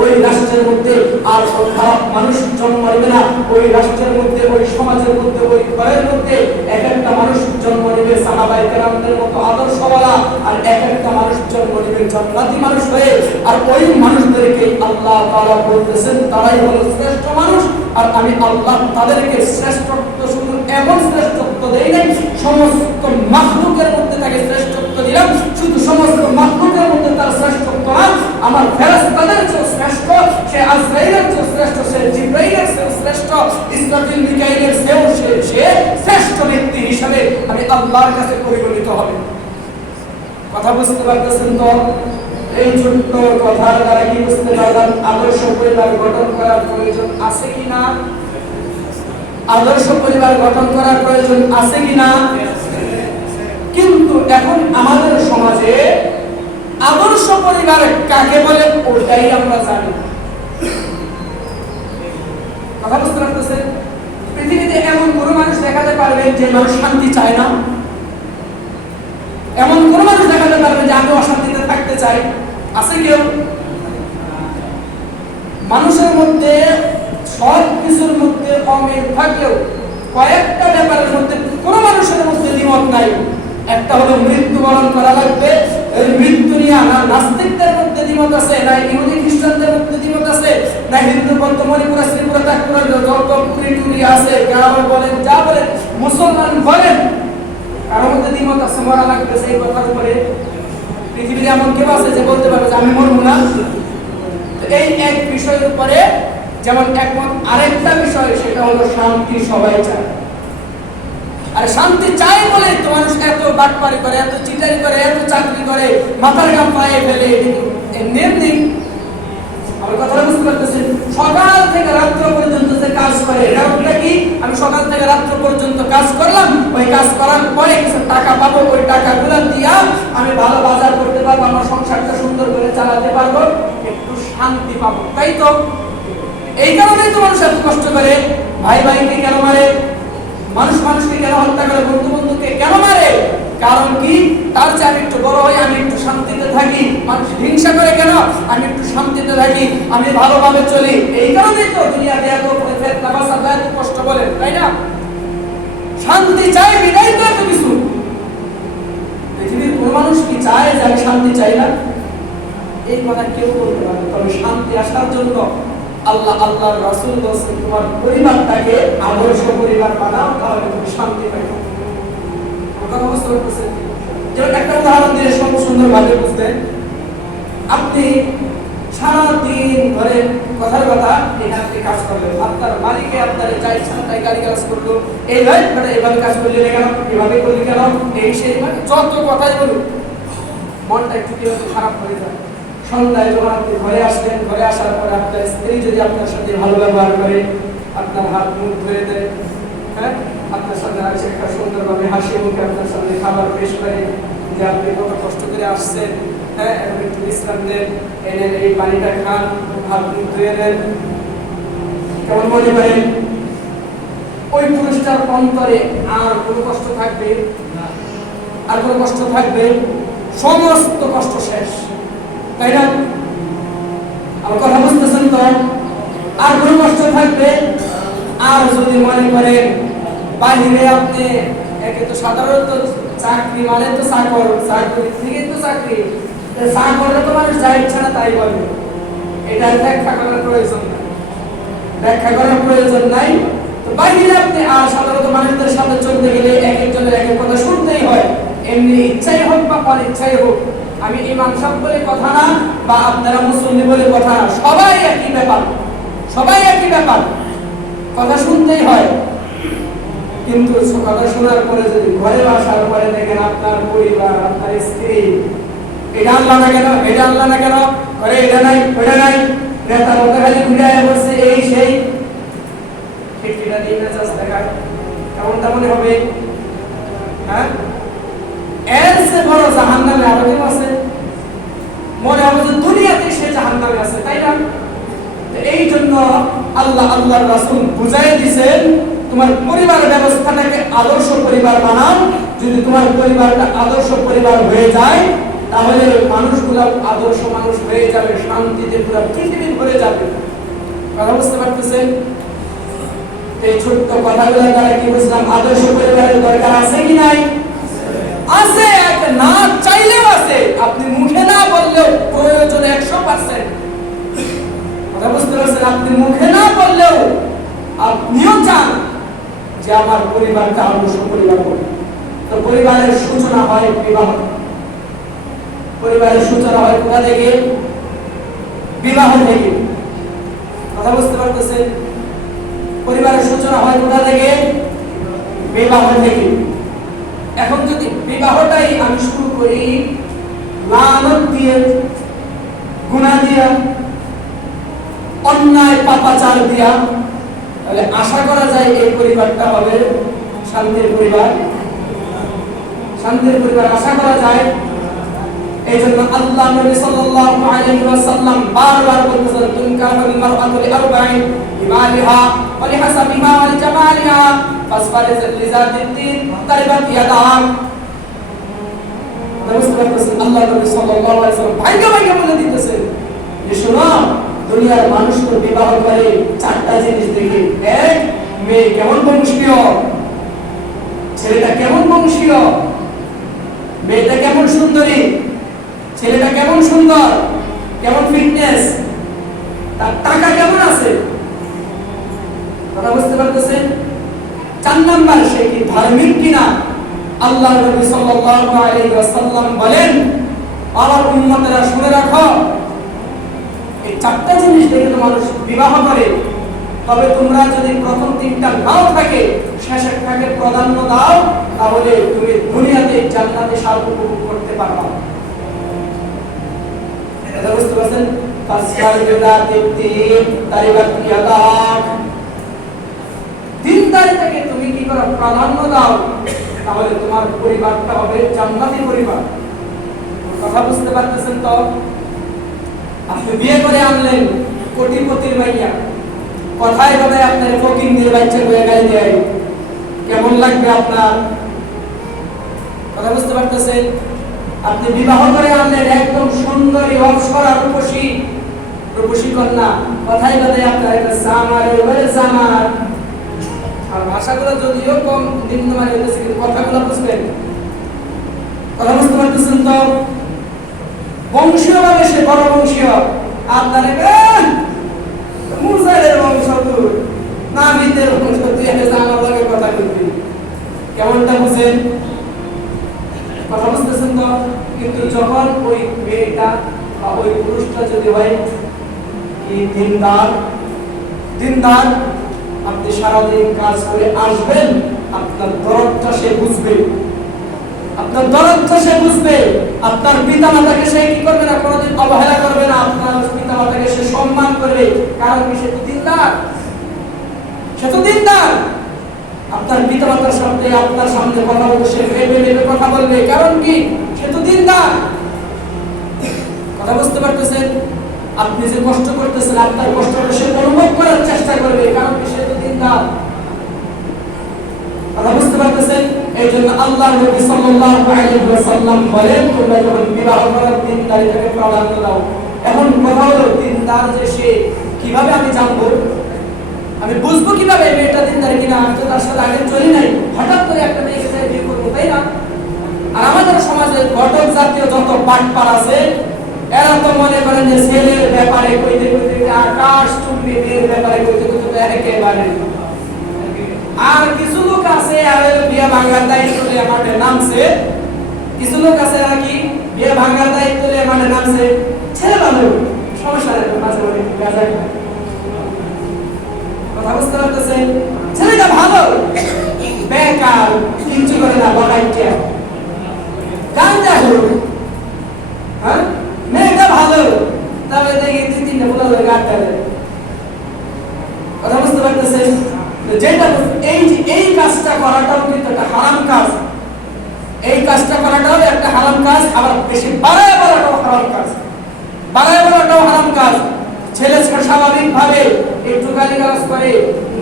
ওই রাষ্ট্রের মধ্যে আর খারাপ মানুষ জন্ম নেবে না। ওই রাষ্ট্রের মধ্যে, ওই সমাজের মধ্যে, ওই ঘরের মধ্যে এক একটা মানুষ জন্ম নেবে সাহাবায়ে কেরামদের মতো আদর্শওয়ালা, আর এক একটা মানুষ জন্ম নেবে জান্নাতি মানুষ হয়ে। আর ওই মানুষদেরকে আল্লাহ তাআলা বলতেছেন তারাই হলো শ্রেষ্ঠ মানুষ। আর আমি আল্লাহ তাদেরকে শ্রেষ্ঠত্ব শুধু এমন শ্রেষ্ঠত্ব দেই নাই, সমস্ত মাখলুকের মধ্যে তাকে শ্রেষ্ঠত্ব দিলাম। শুধু সমস্ত মাখলুকের মধ্যে তার শ্রেষ্ঠত্ব না, আমার ফেরেশতাদের চেয়ে শ্রেষ্ঠ, সে আজরাইলের চেয়ে শ্রেষ্ঠ, সে জিবরাইলের চেয়ে শ্রেষ্ঠ, ইসরাফিল মিকাইলের চেয়েও সে শ্রেষ্ঠ ব্যক্তি হিসাবে আমি আল্লাহর কাছে পরিগণিত হবে। কথা বুঝতে পারতেছেন তো? এই ছোট্ট কথার দ্বারা কি বুঝতে পারলাম? আদর্শ পরিবার গঠন করার প্রয়োজন আছে কিনা? আদর্শ পরিবার গঠন করার প্রয়োজন আছে কিনা? কিন্তু এখন আমাদের সমাজে আদর্শ পরিবার কাকে বলে ওটাই আমরা জানি। কথা বুঝতে পারতেছেন? পৃথিবীতে এমন কোনো মানুষ দেখাতে পারবেন যে মানুষ শান্তি চায় না? এমন কোনো মানুষ দেখাতে পারবেন যে আমি অশান্তিতে থাকতে চাই? আছে কেউ? মানুষের মধ্যে সব কিছুর মধ্যে অমিল থাকলেও কয়েকটা ব্যাপারের মধ্যে কোনো মানুষের মধ্যে দ্বিমত নাই। একটা হলো মৃত্যুবরণ করা লাগবে, এই মৃত্যু নিয়ে না নাস্তিকদের মধ্যে দ্বিমত আছে, না ইহুদি খ্রিস্টানদের মধ্যে দ্বিমত আছে, না হিন্দু বৌদ্ধ মণিপুরা শ্রীপুরা ত্যাগপুরা যত পুরি টুরি আছে গ্রাম বলেন যা বলেন মুসলমান বলেন, কারোর মধ্যে দ্বিমত আছে মরা লাগবে সেই কথার উপরে? পৃথিবীতে এমন কেউ আছে যে বলতে পারবে যে আমি মরবো না? এই এক বিষয়ের উপরে যেমন একমত। আরেকটা বিষয় সেটা হলো শান্তি সবাই চায়। আর শান্তি চাই বলে তো মানুষ এত বাটপারি করে, এত চিটারি করে, এত চাকরি করে, মাথার ঘাম পায়ে ফেলে। এমনি আমার কথাটা বুঝতে পারতেছেন? সকাল থেকে রাত্র পর্যন্ত যে কাজ করে, কারণটা কি? আমি সকাল থেকে রাত্র পর্যন্ত কাজ করলাম, ওই কাজ করার পরে কিছু টাকা পাবো, ওই টাকাগুলো দিয়া আমি ভালো বাজার করতে পারবো, আমার সংসারটা সুন্দর করে চালাতে পারবো, একটু শান্তি পাবো, তাই তো? এই কারণেই তো মানুষ এত কষ্ট করে। ভাই ভাইকে কেন মারে? মানুষ মানুষকে কেন হত্যা করে? বন্ধু বন্ধুকে কেন মারে? কারণ কি? তার চেয়ে আমি একটু বড় হই, আমি একটু শান্তিতে থাকি। মানুষ হিংসা করে কেন? আমি একটু শান্তিতে থাকি, আমি ভালোভাবে চলি। এই কারণেই তো দুনিয়াতে এত ফেতনা ফাসাদ এত কষ্ট বলেন, তাই না? শান্তি চাই বিদায় তো এত কিছু। পৃথিবীর কোন মানুষ কি চায় যে আমি শান্তি চাই না? এই কথা কেউ বলতে পারে। তবে শান্তি আসার জন্য আল্লাহর রাসূল বলেছেন তোমার পরিবারটাকে আদর্শ পরিবার বানাও, তাহলে তুমি শান্তি পাবে। কথা বুঝতে পারতেছেন? যেমন একটা উদাহরণ দিয়ে সব সুন্দরভাবে বুঝতেন। আপনি সারাদিন ধরে কথার কথা এখানে কাজ করলেন, আপনার মালিকে আপনার যা ইচ্ছা তাই গাড়ি কাজ করলো, এইভাবে কাজ করলে কেন, এভাবে করলি কেন, এই সেই মানে যত কথাই বলুন, মনটা একটু কিভাবে খারাপ হয়ে যায়। সন্ধ্যায় যখন আপনি ঘরে আসলেন, ঘরে আসার পরে আপনার স্ত্রী যদি আপনার সাথে ভালো ব্যবহার করে, আপনার হাত মুখ ধুয়ে দেয়, হ্যাঁ, আপনার সাথে আসে একটা সুন্দরভাবে হাসি মুখে আপনার সামনে খাবার পেশ করে, যে আপনি কত কষ্ট করে আসছেন, হ্যাঁ, এখন একটু বিশ্রাম দেন, এনেন এই পানিটা খান, হাত মুখ ধুয়ে দেন, কেমন মনে করেন? ওই পুরুষটার অন্তরে আর কোনো কষ্ট থাকবে? আর কোনো কষ্ট থাকবে? সমস্ত কষ্ট শেষ, তাই না? আমার কথা বুঝতেছেন তো? আর কোনো কষ্ট থাকবে? আর যদি মনে করেন বাহিরে আপনি একে তো সাধারণত চাকরি মানে তো চাকর, চাকরি থেকে তো চাকরি, চাকরে তো মানুষ যা ইচ্ছা না তাই বলবে, এটা ব্যাখ্যা করার প্রয়োজন নাই, ব্যাখ্যা করার প্রয়োজন নাই। তো বাহিরে আপনি আর সাধারণত মানুষদের সাথে চলতে গেলে এক একজনের এক এক কথা শুনতেই হয়, এমনি ইচ্ছাই হোক বা অনিচ্ছাই হোক। আমি ইমাম সাহেব বলে কথা না, বা আপনারা মুসল্লি বলে কথা না, সবাই একই ব্যাপার, সবাই একই ব্যাপার, কথা শুনতেই হয়। কিন্তু কথা শোনার পরে যদি ঘরে আসার পরে দেখেন আপনার পরিবার, আপনার স্ত্রী, এটা আনলা না কেন, এটা আনলা না কেন, ঘরে এটা নাই ওটা নাই, নেতার মতো খালি ঘুরে বসে এই সেই, খিটখিটা দিয়ে মেজাজ দেখায়, কেমনটা মনে হবে? হ্যাঁ, এর সে বড় জাহান্নামে আরো কেউ আছে? মনে হবে যে দুনিয়াতে সে জাহান্নামে আছে, তাই না? এই জন্য আল্লাহর রাসূল বুঝাই দিয়েছেন তোমার পরিবার ব্যবস্থাটাকে আদর্শ পরিবার বানাও। যদি তোমার পরিবারটা আদর্শ পরিবার হয়ে যায়, তাহলে মানুষগুলো আদর্শ মানুষ হয়ে যাবে, শান্তিতে পুরো পৃথিবী ভরে যাবে। কথা বুঝতে পারতেছেন? এই ছোট্ট কথাগুলো দ্বারা কি বুঝলাম? আদর্শ পরিবারের দরকার আছে কি নাই? আছে, না চাইলেও আছে, আপনি মুখে না বললেও প্রয়োজন 100%। কথা বুঝতে পারছেন? আপনি মুখে না বললেও আপনিও চান যে আমার পরিবারটা আদর্শ পরিবার হোক। তো পরিবারের সূচনা হয় বিবাহ। পরিবারের সূচনা হয় কোথা থেকে? বিবাহ থেকে। কথা বুঝতে পারতেছেন? পরিবারের সূচনা হয় কোথা থেকে? বিবাহ থেকে। এখন যদি বিবাহটাই আমি শুরু করি লানত দিয়ে, গুনাহ দিয়া, অন্যায় পাপাচার দিয়া, তাহলে আশা করা যায় এই পরিবারটা হবে শান্তির পরিবার। শান্তির পরিবার আশা করা যায়। এই জন্য আল্লাহ নবী সাল্লাল্লাহু আলাইহি ওয়াসাল্লাম বারবার বলতেছেন তুনকাহুল মারআতু লিআরবাইন লিমালিহা ওয়া লিহাসাবিহা ওয়া লিজামালিহা ফাসফারিজ লিযাতিদ্দিন তারিবাত ইয়াদাক। আল্লাহ নবী সাল্লাল্লাহু আলাইহি ওয়াসাল্লাম ভাইকে ভাইকে বলে দিতেছেন যে শোনো, দুনিয়ার মানুষ তো বিবাহ করে চারটা জিনিস দেখে। এক, মেয়ে কেমন বংশীয়, ছেলেটা কেমন বংশীয়, মেয়েটা কেমন সুন্দরী, ছেলেটা কেমন সুন্দর, কেমন ফিটনেস, তার টাকা কেমন আছে। কথা বুঝতে পারতেছেন? 4 নাম্বার, সে কি ধার্মিক কিনা। আল্লাহ নবী সাল্লাল্লাহু আলাইহি ওয়াসাল্লাম বলেন, আমার উম্মতেরা শুনে রাখো, এই 4টা জিনিস দেখে তো মানুষ বিবাহ করে। তবে তোমরা যদি প্রথম 3টা নাও থাকে, শেষেরটাকে প্রাধান্য দাও, তাহলে তুমি দুনিয়াতে জান্নাতে স্বাদ উপভোগ করতে পারবা। এটা বুঝতে পারছেন? দিনদারিতাকে তুমি কি করো? প্রাধান্য দাও, তাহলে তোমার পরিবারটা হবে জান্নাতি পরিবার। কথা বুঝতে পারতেছেন তো? আপনি বিয়ে করে আনলেন কোটিপতির মাইয়া, কথায় কথায় আপনার ফকিন্দির বাচ্চা হয়ে গাড়ি দেয়, কেমন লাগবে আপনার? কথা বুঝতে পারতেছেন? আপনি বিবাহ করে আনলেন একদম সুন্দরী অপ্সরা রূপসী, রূপসী কন্যা, কথাই কথাই আপনার একটা জামার এবারে জামার। আর ভাষাগুলো যদিও কম নিম্নমানের হইতেছে, কিন্তু কথাগুলো বুঝবেন, কথা বুঝতে পারতেছেন তো? বংশীয় ভাবে সে বড় বংশীয়, আপনারে মুসাইলের বংশ তুই, নাবিদের বংশ তুই, এনে জামার লগে কথা বলবি, কেমনটা বুঝেন? কথা বুঝতেছেন তো? কিন্তু যখন ওই মেয়েটা বা ওই পুরুষটা যদি হয় কি দিনদার, দিনদার, আপনি সারাদিন কাজ করে আসবেন, আপনার দরদটা সে বুঝবে, আপনার দরদটা সে বুঝবে। আপনার পিতা মাতাকে সে কি করবে না, কোনোদিন অবহেলা করবে না, আপনার পিতা মাতাকে সে সম্মান করবে। কারণ কি? সে তো দিনদার, সে তো দিনদার। আপনার পিতা মাতার সামনে, আপনার সামনে কথা বলবে, সে ভেবে ভেবে কথা বলবে। কারণ কি? সে তো দিনদার। কথা বুঝতে পারতেছেন? আপনি যে কষ্ট করতেছেন, আপনার কষ্টটা সে অনুভব করার চেষ্টা করবে। কারণ কি? সে তো দিনদার। কথা বুঝতে পারতেছেন? এই জন্য আল্লাহর নবী সাল্লাল্লাহু আলাইহি ওয়াসাল্লাম বলেন, তোমরা যখন বিবাহ করার দিনদারিতাকে প্রাধান্য দাও। এখন কথা হলো, দিনদার যে সে কিভাবে আমি জানবো, আমি বুঝবো কিভাবে মেয়েটা দিনদার কিনা? আমি তো তার সাথে আগে চলি নাই, হঠাৎ করে একটা মেয়েকে চাই বিয়ে করবো, তাই না? আর আমাদের সমাজে ঘটক জাতীয় যত বাটপার আছে, এরা তো মনে করেন যে ছেলের ব্যাপারে কইতে কইতে আকাশ চুম্বি, মেয়ের ব্যাপারে কইতে কইতে একেবারে। আর কিছু লোক আছে আর বিয়ে ভাঙার দায়িত্ব নিয়ে মাঠে নামছে, কিছু লোক আছে আর কি বিয়ে ভাঙার দায়িত্ব নিয়ে মাঠে নামছে। ছেলে ভালো, সমস্যা নেই, মাঝে মাঝে গাঁজা খায়। কথা বুঝতে পারতেছেন? ছেলেটা ভালো, বেকার, কিচ্ছু করে না, বড়াইটা গাঁজা হলো। হ্যাঁ, মেয়েটা ভালো, তাহলে দেখি 2-3টা বলা লাগে, 8টা। কথা বুঝতে পারতেছেন? যেটা এই কাজটা করাটাও কিন্তু একটা হারাম কাজ। এই কাজটা করাটাও একটা হারাম কাজ, আবার বেশি বাড়ায় বলাটাও হারাম কাজ, বাড়ায় বলাটাও হারাম কাজ। ছেলে স্বাভাবিক ভাবে একটু গালিগালাজ করে,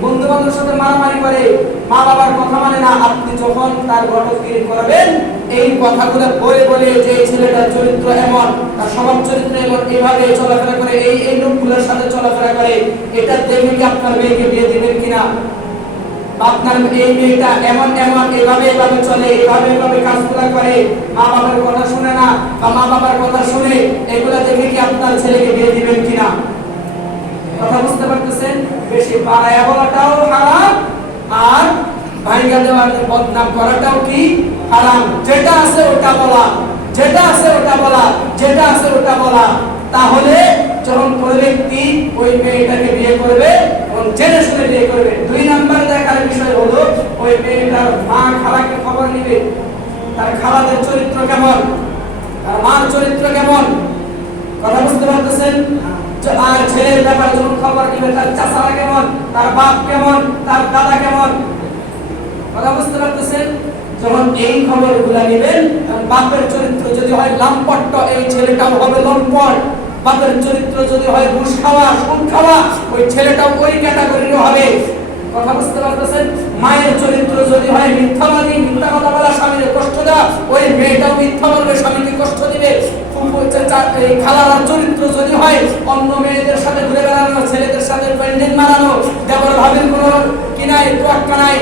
বন্ধু বান্ধবের সাথে মারামারি করে, মা বাবার কথা মানে না। আপনি যখন তার ঘটকগিরি করবেন, এই কথাগুলো বলে বলে যে ছেলেটার চরিত্র এমন, তার স্বভাব চরিত্র এমন, এইভাবে চলাফেরা করে, এই লোকগুলোর সাথে চলাফেরা করে, এটা দেখে কি আপনার মেয়েকে বিয়ে দিবেন কিনা? আপনার এই মেয়েটা এমন এমন, এভাবে চলে, এভাবে কাজগুলো করে, মা বাবার কথা শুনে না, বা মা বাবার কথা শুনে, এগুলা দেখে কি আপনার ছেলেকে বিয়ে দিবেন কিনা? কথা বুঝতে পারতেছেন? বেশি বাড়ায়া বলাটাও হারাম, আর ভাইগা দেওয়ার বদনাম করাটাও কি হারাম। যেটা আছে ওটা বলা, যেটা আছে ওটা বলা, যেটা আছে ওটা বলা। তাহলে যখন কোন ব্যক্তি ওই মেয়েটাকে বিয়ে করবে, এবং জেনে শুনে বিয়ে করবে, 2 নাম্বার দেখার বিষয় হলো ওই মেয়েটার মা খালাকে খবর নিবে, তার খালাদের চরিত্র কেমন, তার মার চরিত্র কেমন। কথা বুঝতে পারতেছেন? আর ছেলের ব্যাপারে যখন খবর নিবে, তার চাচারা কেমন, তার বাপ কেমন, তার দাদা কেমন। কথা বুঝতে পারতেছেন? যখন এই খবরগুলা নেবেন, বাপের চরিত্র যদি হয় লাম্পট্ট, এই ছেলেটাও হবে লম্পট। বাপের চরিত্র যদি হয় ঘুষ খাওয়া, সুদ খাওয়া, ওই ছেলেটাও ওই ক্যাটাগরির হবে। কথা বুঝতে পারতেছেন? মায়ের চরিত্র যদি হয় মিথ্যাবাদী, মিথ্যা কথা বলা, স্বামীকে কষ্ট দেওয়া, ওই মেয়েটাও মিথ্যা বলবে, স্বামীকে কষ্ট দিবে। খালার চরিত্র যদি হয় অন্য মেয়েদের সাথে ঘুরে বেড়ানো, ছেলেদের সাথে প্যান্ডেল মারানো, দেবর ভাবির কোনো কিনাই তোয়াক্কা নাই,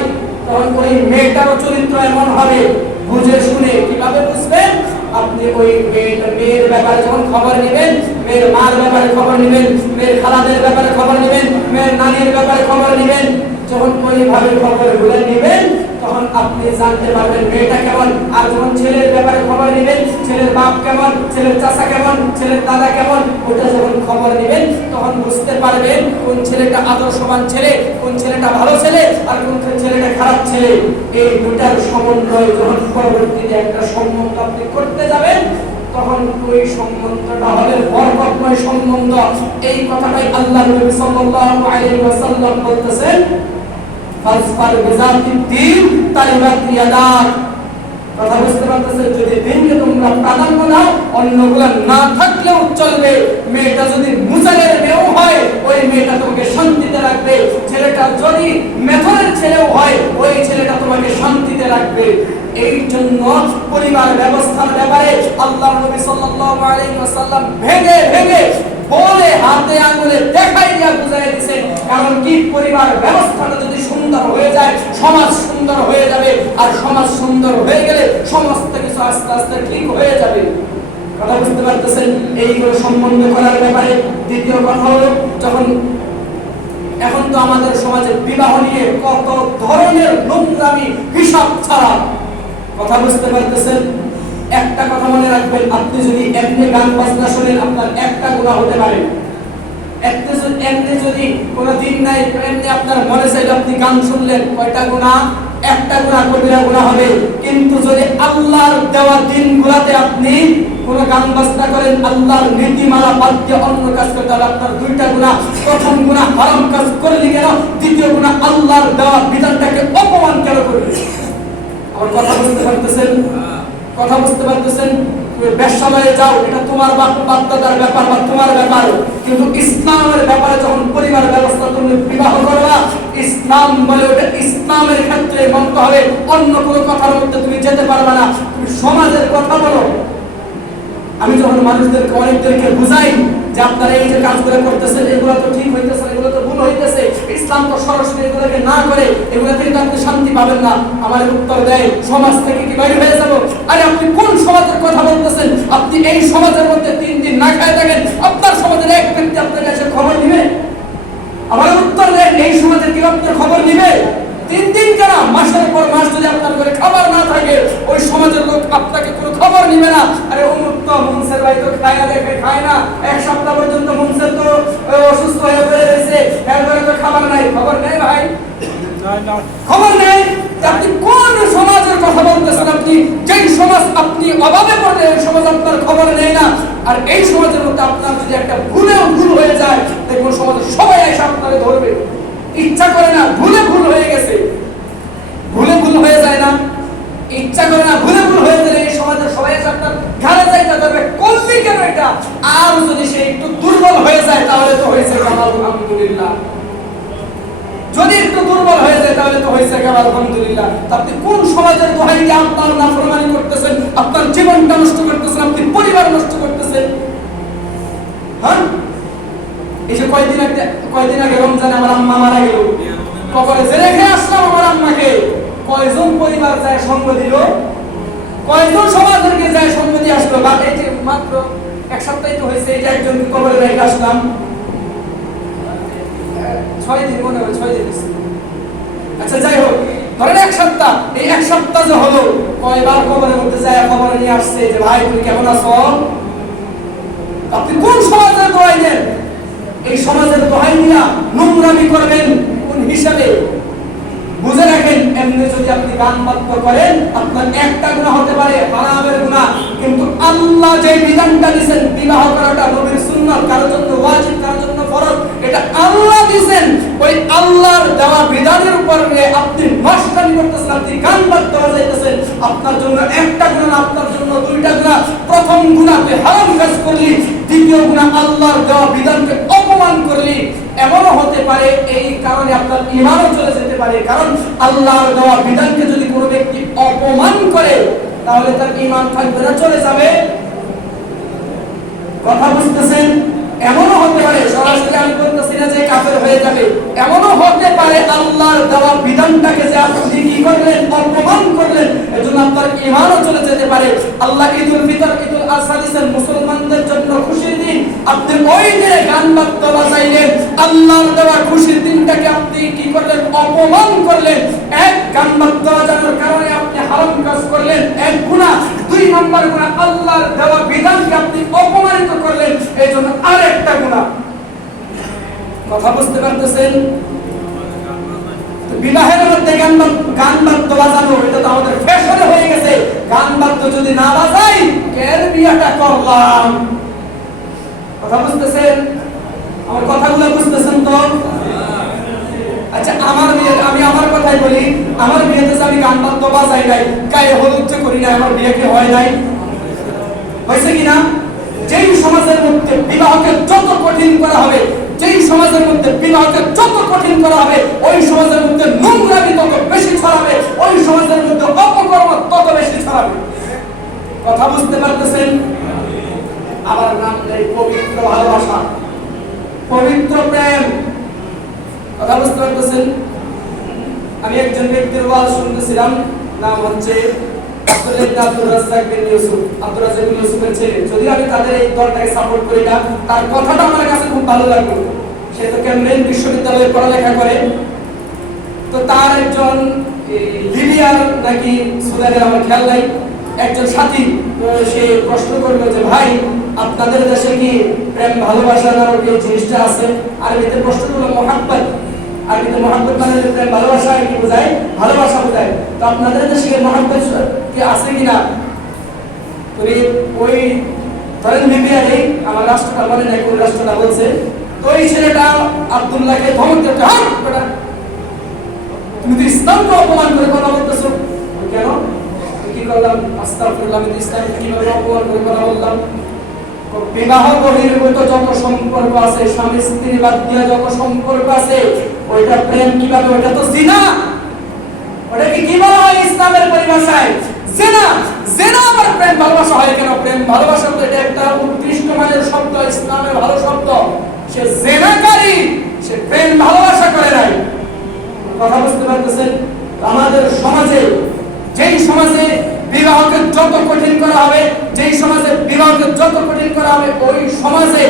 তখন ওই মেয়েটারও চরিত্র এমন হবে। বুঝে শুনে কিভাবে বুঝবেন? আপনি ওই মেয়ের ব্যাপারে যখন খবর নেবেন, মেয়ের মার ব্যাপারে খবর নেবেন, মেয়ের খালাদের ব্যাপারে খবর নেবেন, মেয়ের নানির ব্যাপারে খবর নেবেন, যখন ওইভাবে খবরগুলো নেবেন, তখন আপনি জানতে পারবেন মেয়েটা কেমন। আর যখন ছেলের ব্যাপারে খবর নেবেন, ছেলের বাপ কেমন, ছেলের চাচা কেমন, ছেলের দাদা কেমন, ওটা যখন খবর নেবেন, তখন বুঝতে পারবেন কোন ছেলেটা আদর্শবান ছেলে, কোন ছেলেটা ভালো ছেলে, আর কোন ছেলেটা খারাপ ছেলে। এই দুটার সমন্বয় যখন পরবর্তীতে একটা সম্বন্ধ আপনি করতে যাবেন, তখন ওই সম্বন্ধটা হবে বরকতময় সম্বন্ধ। এই কথাটাই আল্লাহ নবী সাল্লাল্লাহু আলাইহি ওয়াসাল্লাম বলতেছেন, ফাসফার বিযাতিদ দ্বীন তারিবাত ইয়াদাক। কথা বুঝতে পারতেছেন? যদি দিনকে তোমরা প্রাধান্য দাও, অন্যগুলো না থাকলেও চলবে। মেয়েটা যদি মুজারের মেয়েও হয়, ওই মেয়েটা তোমাকে শান্তিতে রাখবে। ছেলেটা যদি মেথরের ছেলেও হয়, ওই ছেলেটা তোমাকে শান্তিতে রাখবে। এই জন্য পরিবার ব্যবস্থার ব্যাপারে আল্লাহর নবী সাল্লাল্লাহু আলাইহি ওয়াসাল্লাম ভেঙে ভেঙে বলে হাতে আঙুলে দেখাই দিয়া বুঝাই দিয়েছেন। কারণ কি, পরিবার ব্যবস্থাটা যদি সুন্দর হয়ে যায়, সমাজ সুন্দর হয়ে যাবে, আর সমাজ সুন্দর হয়ে গেলে সমস্ত কিছু আস্তে আস্তে ঠিক হয়ে যাবে। কথা বুঝতে পারতেছেন? এইগুলো সম্বন্ধ করার ব্যাপারে দ্বিতীয় কথা হলো, যখন এখন তো আমাদের সমাজে বিবাহ নিয়ে কত ধরনের নোংরামি হিসাব ছাড়া। কথা বুঝতে পারতেছেন? একটা কথা মনে রাখবেন, আপনি যদি এমনি গান বাজনা শোনেন আপনার একটা গুনাহ হতে পারে। এমনি যদি কোনো দিন নাই, এমনি আপনার মনে চাইলে আপনি গান শুনলেন, কয়টা গুনাহ? একটা গুনাহ, কবিরা গুনাহ হবে। কিন্তু যদি আল্লাহর দেওয়া দিনগুলোতে আপনি কোন গান বাজনা করেন, আল্লাহর নীতিমালা বাদ দিয়ে অন্য কাজ করতে হবে, আপনার দুইটা গুনাহ। প্রথম গুনাহ হারাম কাজ করলি কেন, দ্বিতীয় গুনাহ আল্লাহর দেওয়া বিধানটাকে অপমান কেন করলি। আমার কথা বুঝতে পারতেছেন? কথা বুঝতে পারতেছেন? ব্যবসালয়ে যাও, এটা তোমার বাপ-দাদার ব্যাপার বা তোমার ব্যাপার, কিন্তু ইসলামের ব্যাপারে যখন পরিবার ব্যবস্থা তুমি বিবাহ করবা, ইসলাম বলে ওটা ইসলামের ক্ষেত্রে মানতে হবে, অন্য কোনো কথার মধ্যে তুমি যেতে পারবে না। তুমি সমাজের কথা বলো। আমি যখন মানুষদেরকে অনেকদেরকে বুঝাই যে আপনারা এই যে কাজগুলো করতেছেন এগুলো তো ঠিক হইতেছে না, এগুলো তো ভুল হইতেছে, ইসলাম তো সরাসরি এগুলোকে না করে এগুলো থেকে তো আপনি শান্তি পাবেন না, আমার উত্তর দেয় সমাজ থেকে কি বাইরে হয়ে যাবো? আরে আপনি কোন সমাজের কথা বলতেছেন? আপনি এই সমাজের মধ্যে 3 দিন না খায় থাকেন, আপনার সমাজের এক ব্যক্তি আপনার কাছে খবর নিবে? আমার উত্তর দেয় এই সমাজের কি আপনার খবর নিবে? 3 দিন কেন, মাসের পর মাস যদি আপনার ঘরে খাবার না থাকে ওই সমাজের লোক আপনাকে কোনো খবর নিবে না। আরে অমুক তো মুনসের ভাই তো খায় না, দেখে খায় না, 1 সপ্তাহ পর্যন্ত মুনসের তো অসুস্থ হয়ে পড়ে রয়েছে, এরপরে তো খাবার নাই। খবর নেই ভাই, খবর নেই। আপনি কোন সমাজের কথা বলতেছেন? আপনি যেই সমাজ আপনি অভাবে পড়ে ওই সমাজ আপনার খবর নেই না। আর এই সমাজের মধ্যে আপনার যদি একটা ভুল হয়ে যায়, দেখুন সমাজের সবাই এসে আপনাকে ধরবে। ইচ্ছা করে না, ভুল হয়ে গেছে, ভুল হয়ে যায় না, ইচ্ছা করে না, ভুল হয়ে গেলে এই সমাজের সবাই এসে আপনার ঘাড়ে যাইতে ধরবে, করলি কেন এটা? আর যদি সে একটু দুর্বল হয়ে যায় তাহলে তো হয়েছে আলহামদুলিল্লাহ। যদি একটু দুর্বল হয়ে যায় তাহলে তো হয়েছে আলহামদুলিল্লাহ। আপনি কোন সমাজের দোহাই দিয়ে আপনার নাফরমানি করতেছেন, আপনার জীবনটা নষ্ট করতেছেন, আপনি পরিবার নষ্ট করতেছেন? হ্যাঁ, এই যে কয়দিন আগে রমজানে আমার আম্মা মারা গেল, কবরে যে রেখে আসলাম আমার আম্মাকে, কয়জন পরিবার যায় সঙ্গ দিল, কয়জন সমাজেরকে যায় সঙ্গ দিয়ে আসলো? বা এই যে মাত্র 1 সপ্তাহ তো হয়েছে, এই যে একজনকে কবরে রেখে আসলাম, 6 দিন মনে হয়, 6 দিন। আচ্ছা যাই হোক, ধরেন 1 সপ্তাহ, এই 1 সপ্তাহ যে হলো কয়বার কবরের মধ্যে যায় খবর নিয়ে আসছে যে ভাই তুমি কেমন আছো? আপনি কোন সমাজের দোহাই দেন? এই সমাজের দোহাই দিয়া নোংরামি করবেন কোন হিসাবে? বুঝে রাখেন, এমনি যদি আপনি গান বাদ্য করেন আপনার একটা গুনাহ হতে পারে, হারামের গুনাহ। কিন্তু আল্লাহ যে বিধানটা দিয়েছেন বিবাহ করাটা নবীর সুন্নাত, কারোর জন্য ওয়াজিব, কারোর জন্য ফরজ, এটা আল্লাহ দিয়েছেন। ওই আল্লাহর দেওয়া বিধানের উপর আপনি নষ্টামি করতেছেন, আপনি গান বাদ্য বাজাইতেছেন, আপনার জন্য একটা গুনাহ, আপনার জন্য 2টা গুনাহ। প্রথম গুনাহ তুই হারাম কাজ করলি, দ্বিতীয় গুনাহ আল্লাহর দেওয়া বিধানকে অপমান করলি। এমনও হতে পারে এই কারণে আপনার ঈমানও চলে যেতে পারে, কারণ আল্লাহর দেওয়া বিধানকে যদি কোনো ব্যক্তি অপমান করে তাহলে তার ঈমান থাকবে না, চলে যাবে। কথা বুঝতেছেন? এমনও হতে পারে, সরাসরি আমি বলতেছি না যে কাফের হয়ে যাবে, এমনও হতে পারে আল্লাহর দেওয়া বিধানটাকে যে আপনি কি করলেন, অপমান করলেন, এজন্য আপনার ঈমানও চলে যেতে পারে। আল্লাহ ঈদুল ফিতর, ঈদুল আযহা দিয়েছেন মুসলমানদের জন্য খুশির দিন, আপনি ওই দিনে গান বাদ্য বাজাইলেন, আল্লাহর দেওয়া খুশির দিনটাকে আপনি কি করলেন, অপমান করলেন। এক, গান বাদ্য বাজানোর কারণে আপনি হারাম কাজ করলেন, এক গুনাহ। 2 নম্বর গুনাহ, আল্লাহর দেওয়া বিধানকে আপনি অপমানিত করলেন, এইজন্য আরেকটা গুনাহ। কথা বুঝতে পারতেছেন? বিবাহের মধ্যে গান বাদ্য বাজানো এটা তো আমাদের ফ্যাশনে হয়ে গেছে। গান বাদ্য যদি না বাজাই এর বিয়েটা করলাম। কথা বুঝতেছেন? আমার কথাগুলো বুঝতেছেন তো? আচ্ছা, আমার বিয়ে, আমি আমার কথাই বলি, আমার বিয়েতে আমি গান বাদ্য বাজাই নাই, গায়ে হলুদ যে করি না, আমার বিয়ে কি হয় নাই? হয়েছে কিনা? যেই সমাজের মধ্যে বিবাহকে যত কঠিন করা হবে, যেই সমাজের মধ্যে বিবাহকে যত কঠিন করা হবে, ওই সমাজের মধ্যে নোংরামি তত বেশি ছড়াবে, ওই সমাজের মধ্যে অপকর্ম তত বেশি ছড়াবে। কথা বুঝতে পারতেছেন? আবার নাম দেয় পবিত্র ভালোবাসা, পবিত্র প্রেম। কথা বুঝতে পারতেছেন? আমি একজন ব্যক্তির ওয়াজ শুনতেছিলাম, নাম হচ্ছে আব্দুর রাজ্জাক বিন ইউসুফ, আব্দুর রাজ্জাক বিন ইউসুফের ছেলে। যদিও আমি তাদের এই দলটাকে সাপোর্ট করি না, তার কথাটা আমার কাছে খুব ভালো লাগলো। সে তো ক্যামব্রিজ বিশ্ববিদ্যালয়ে পড়ালেখা করে। তো তার একজন লিবিয়ার নাকি সুদানের আমার খেয়াল নাই একজন সাথী, সে প্রশ্ন করলো যে ভাই আপনাদের দেশে কি প্রেম ভালোবাসা নামক এই জিনিসটা আছে? আরবিতে প্রশ্ন করলো মোহাব্বত, আরবিতে মোহাব্বত মানে প্রেম ভালোবাসা কি বোঝায়? ভালোবাসা বোঝায়। তো আপনাদের দেশে কি মোহাব্বত কি আছে কিনা? তো ওই ধরেন লিবিয়ারে আমার রাষ্ট্রটা মানে নাই কোন রাষ্ট্রটা বলছে, তো ওই ছেলেটা আব্দুল্লাহকে ধমক দিতে, হ্যাঁ তুমি তো ইসলামকে অপমান করে কথা বলতেছো। কেন? কি করলাম? আস্তাগফিরুল্লাহ, আমি ইসলামকে কিভাবে অপমান করে কথা বললাম? বিবাহ বহির্ভূত যত সম্পর্ক আছে, স্বামী স্ত্রী বাদ দিয়ে যত সম্পর্ক আছে, ওইটা প্রেম কিভাবে? ওইটা তো জিনা। ওটা কি বলা হয় ইসলামের পরিভাষায়? জিনা। জিনা আবার প্রেম ভালোবাসা হয় কেন? প্রেম ভালোবাসা তো এটা একটা উৎকৃষ্ট মানের শব্দ, ইসলামের ভালো শব্দ। সে জিনাকারী, সে প্রেম ভালোবাসা করে নাই। কথা বুঝতে পারতেছেন? আমাদের সমাজে, যেই সমাজে বিবাহকে যত কঠিন করা হবে, যেই সমাজে বিবাহকে যত কঠিন করা হবে, ওই সমাজে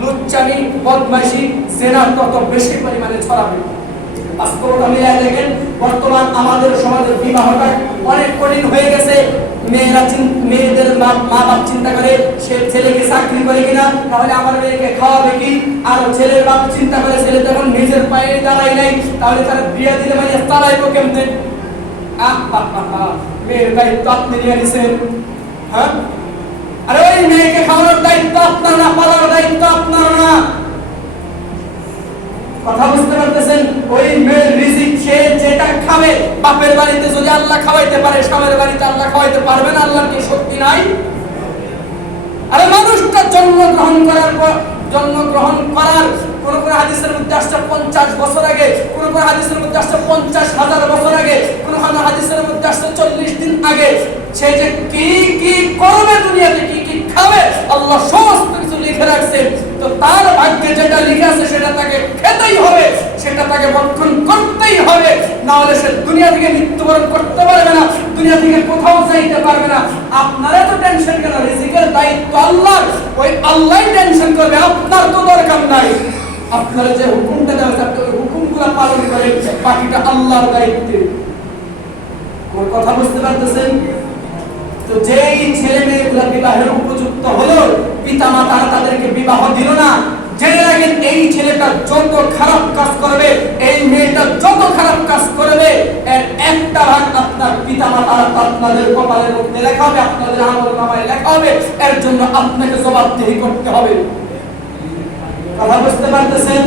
লুচ্চামি, বদমাইশি, জেনা তত বেশি পরিমাণে ছড়াবে। বাস্তবতা মিলিয়ে দেখেন, বর্তমান আমাদের সমাজে বিবাহটা অনেক কঠিন হয়ে গেছে। মেয়েদের মা বাপ চিন্তা করে সে ছেলেকে চাকরি করে কিনা, তাহলে আমার মেয়েকে খাওয়াবে কি। আর ছেলের বাপ চিন্তা করে ছেলে যখন নিজের পায়ে দাঁড়ায় নাই, তাহলে তার বিয়ে দিলে মানে চালাইবো কেমনে? মেয়ের দায়িত্ব আপনি নিয়ে নিছেন, হ্যাঁ? আরে ওই মেয়েকে খাওয়ানোর দায়িত্ব আপনার না, পালার দায়িত্ব আপনার না। কথা বুঝতে পারতেছেন? ওই মেয়ের রিজিক সে যেটা খাবে, বাপের বাড়িতে যদি আল্লাহ খাওয়াইতে পারে, স্বামীর বাড়িতে আল্লাহ খাওয়াইতে পারবে না? আল্লাহর কি শক্তি নাই? আরে মানুষটা জন্মগ্রহণ করার কোন কোন হাদিসের মধ্যে আসছে 50 বছর আগে, কোন কোন হাদিসের মধ্যে আসছে 50,000 বছর আগে, কোন কোন হাদিসের মধ্যে আসছে 40 দিন আগে। সে যে কি কি করবে দুনিয়াতে, কি কি খাবে, আল্লাহ সমস্ত কিছু লিখে রাখছেন। তো তার ভাগ্যে যেটা লিখে আছে সেটা তাকে খেতেই হবে, সেটা তাকে ভক্ষণ করতেই হবে, না হলে সে দুনিয়া থেকে মৃত্যুবরণ করতে পারবে না, দুনিয়া থেকে কোথাও যাইতে পারবে না। আপনারা তো টেনশন কেন? রিজিকের দায়িত্ব আল্লাহর, ওই আল্লাহই টেনশন করবে, আপনার তো দরকার নাই। আপনারা যে হুকুমটা দেওয়া হয়েছে, আপনি ওই হুকুমগুলো পালন করেন, বাকিটা আল্লাহর দায়িত্ব। আমার কথা বুঝতে পারতেছেন? তো যেই ছেলে মেয়েগুলা বিবাহের উপযুক্ত হলো, পিতা মাতারা তাদেরকে বিবাহ দিল না, জেনে রাখেন এই ছেলেটা যত খারাপ কাজ করবে, এই মেয়েটা যত খারাপ কাজ করবে, এর একটা ভাগ আপনার পিতা মাতারা আপনাদের কপালের মধ্যে লেখা হবে, আপনাদের আমলনামায় লেখা হবে। এর জন্য আপনাকে জবাবদিহি করতে হবে। কথা বুঝতে পারতেছেন?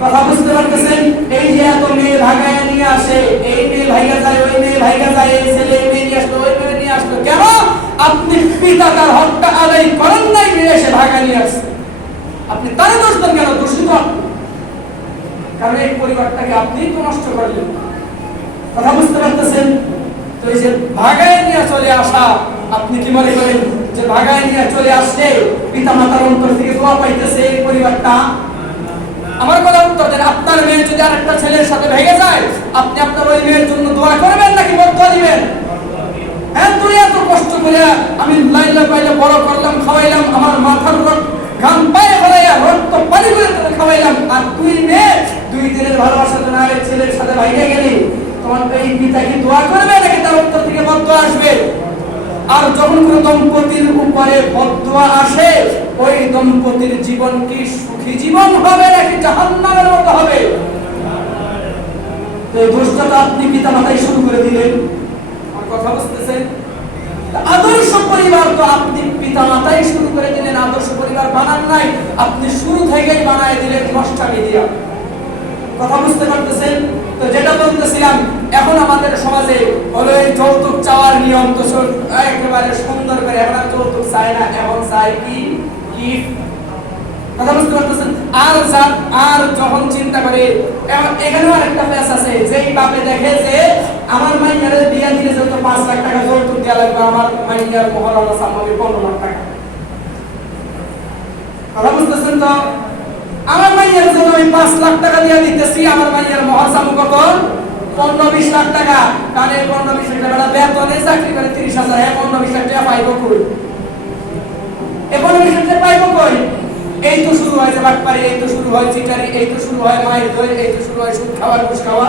কথা বুঝতে পারতেছেন? এই যে এত মেয়ে ভাগায় নিয়ে আসে, এই মেয়ে ভাইগা যায়, ওই মেয়ে ভাইগা যায়, এই ছেলে এই মেয়ে নিয়ে আসলো, ওই মেয়ে নিয়ে আসলো, কেন? আপনি পিতা তার হকটা আদায় করেন নাই, মেয়ে এসে ভাগা নিয়ে আসছে। আপনি তারে দোষ দেন কেন? দোষিত আপনি, কারণ এই পরিবারটাকে আপনি তো নষ্ট করলেন। কথা বুঝতে পারতেছেন? তো এই যে ভাগায় নিয়ে চলে আসা, আপনি কি মনে করেন যে ভাগায় নিয়ে চলে আসছে পিতা মাতার অন্তর থেকে দোয়া পাইতেছে এই পরিবারটা? আমার কথা উত্তর দেন। আপনার মেয়ে যদি আরেকটা ছেলের সাথে ভেঙে যায়, আপনি আপনার ওই মেয়ের জন্য দোয়া করবেন নাকি বদদোয়া দিবেন? হ্যাঁ, তুই এত কষ্ট করে আমি লাইলা পাইলে বড় করলাম, খাওয়াইলাম, আমার মাথার ঘাম পায়ে ফেলাইয়া রক্ত পানি করে তোকে খাওয়াইলাম, আর তুই মেয়ে 2 দিনের ভালোবাসা তো না ছেলের সাথে ভেঙে গেলি, তোমার এই পিতা কি দোয়া করবে নাকি তার অন্তর থেকে বদদোয়া আসবে? আর যখন কোন দম্পতির উপরে বদদোয়া আসে, ওই দম্পতির জীবন কি সুখী জীবন হবে নাকি জাহান্নামের মতো হবে? তো এই দোষটা তো আপনি পিতা মাতাই শুরু করে দিলেন। আমার কথা বুঝতেছেন? আদর্শ পরিবার তো আপনি পিতা মাতাই শুরু করে দিলেন, আদর্শ পরিবার বানান নাই, আপনি শুরু থেকেই বানায় দিলেন নষ্টামি দিয়া। কথা বুঝতে পারতেছেন? তো যেটা বলতেছিলাম, এখন আমাদের সমাজে হলো এই যৌতুক চাওয়ার নিয়ম তো একেবারে সুন্দর করে, এখন আর যৌতুক চায় না, এখন চায় কি গিফট। কথা বুঝতে পারতেছেন? আর যখন চিন্তা করে, এখানেও আরেকটা পেশ আছে, যেই বাপে দেখে যে আমার মাইয়ারে বিয়া দিলে যত 5 লাখ টাকা যৌতুক দেওয়া লাগবে, আমার মাইয়ার মহরম আছে আমাকে 15 লাখ টাকা, কথা বুঝতেছেন তো? আমার মাইয়ের জন্য আমি 5 লাখ টাকা দিয়ে দিতেছি, আমার মাইয়ের মহর চালু কত? 15-20 লাখ টাকা। কারণ এই 15-20 লাখ টাকা বেতনে চাকরি করে 30,000, 15-20 লাখ টাকা পাইব কই? এই 15-20 লাখ টাকা পাইব কই? এই তো শুরু হয় যে বাটপারি, এই তো শুরু হয় চিটারি, এই তো শুরু হয় মায়ের দই, এই তো শুরু হয় সুদ খাওয়া, ঘুষ খাওয়া।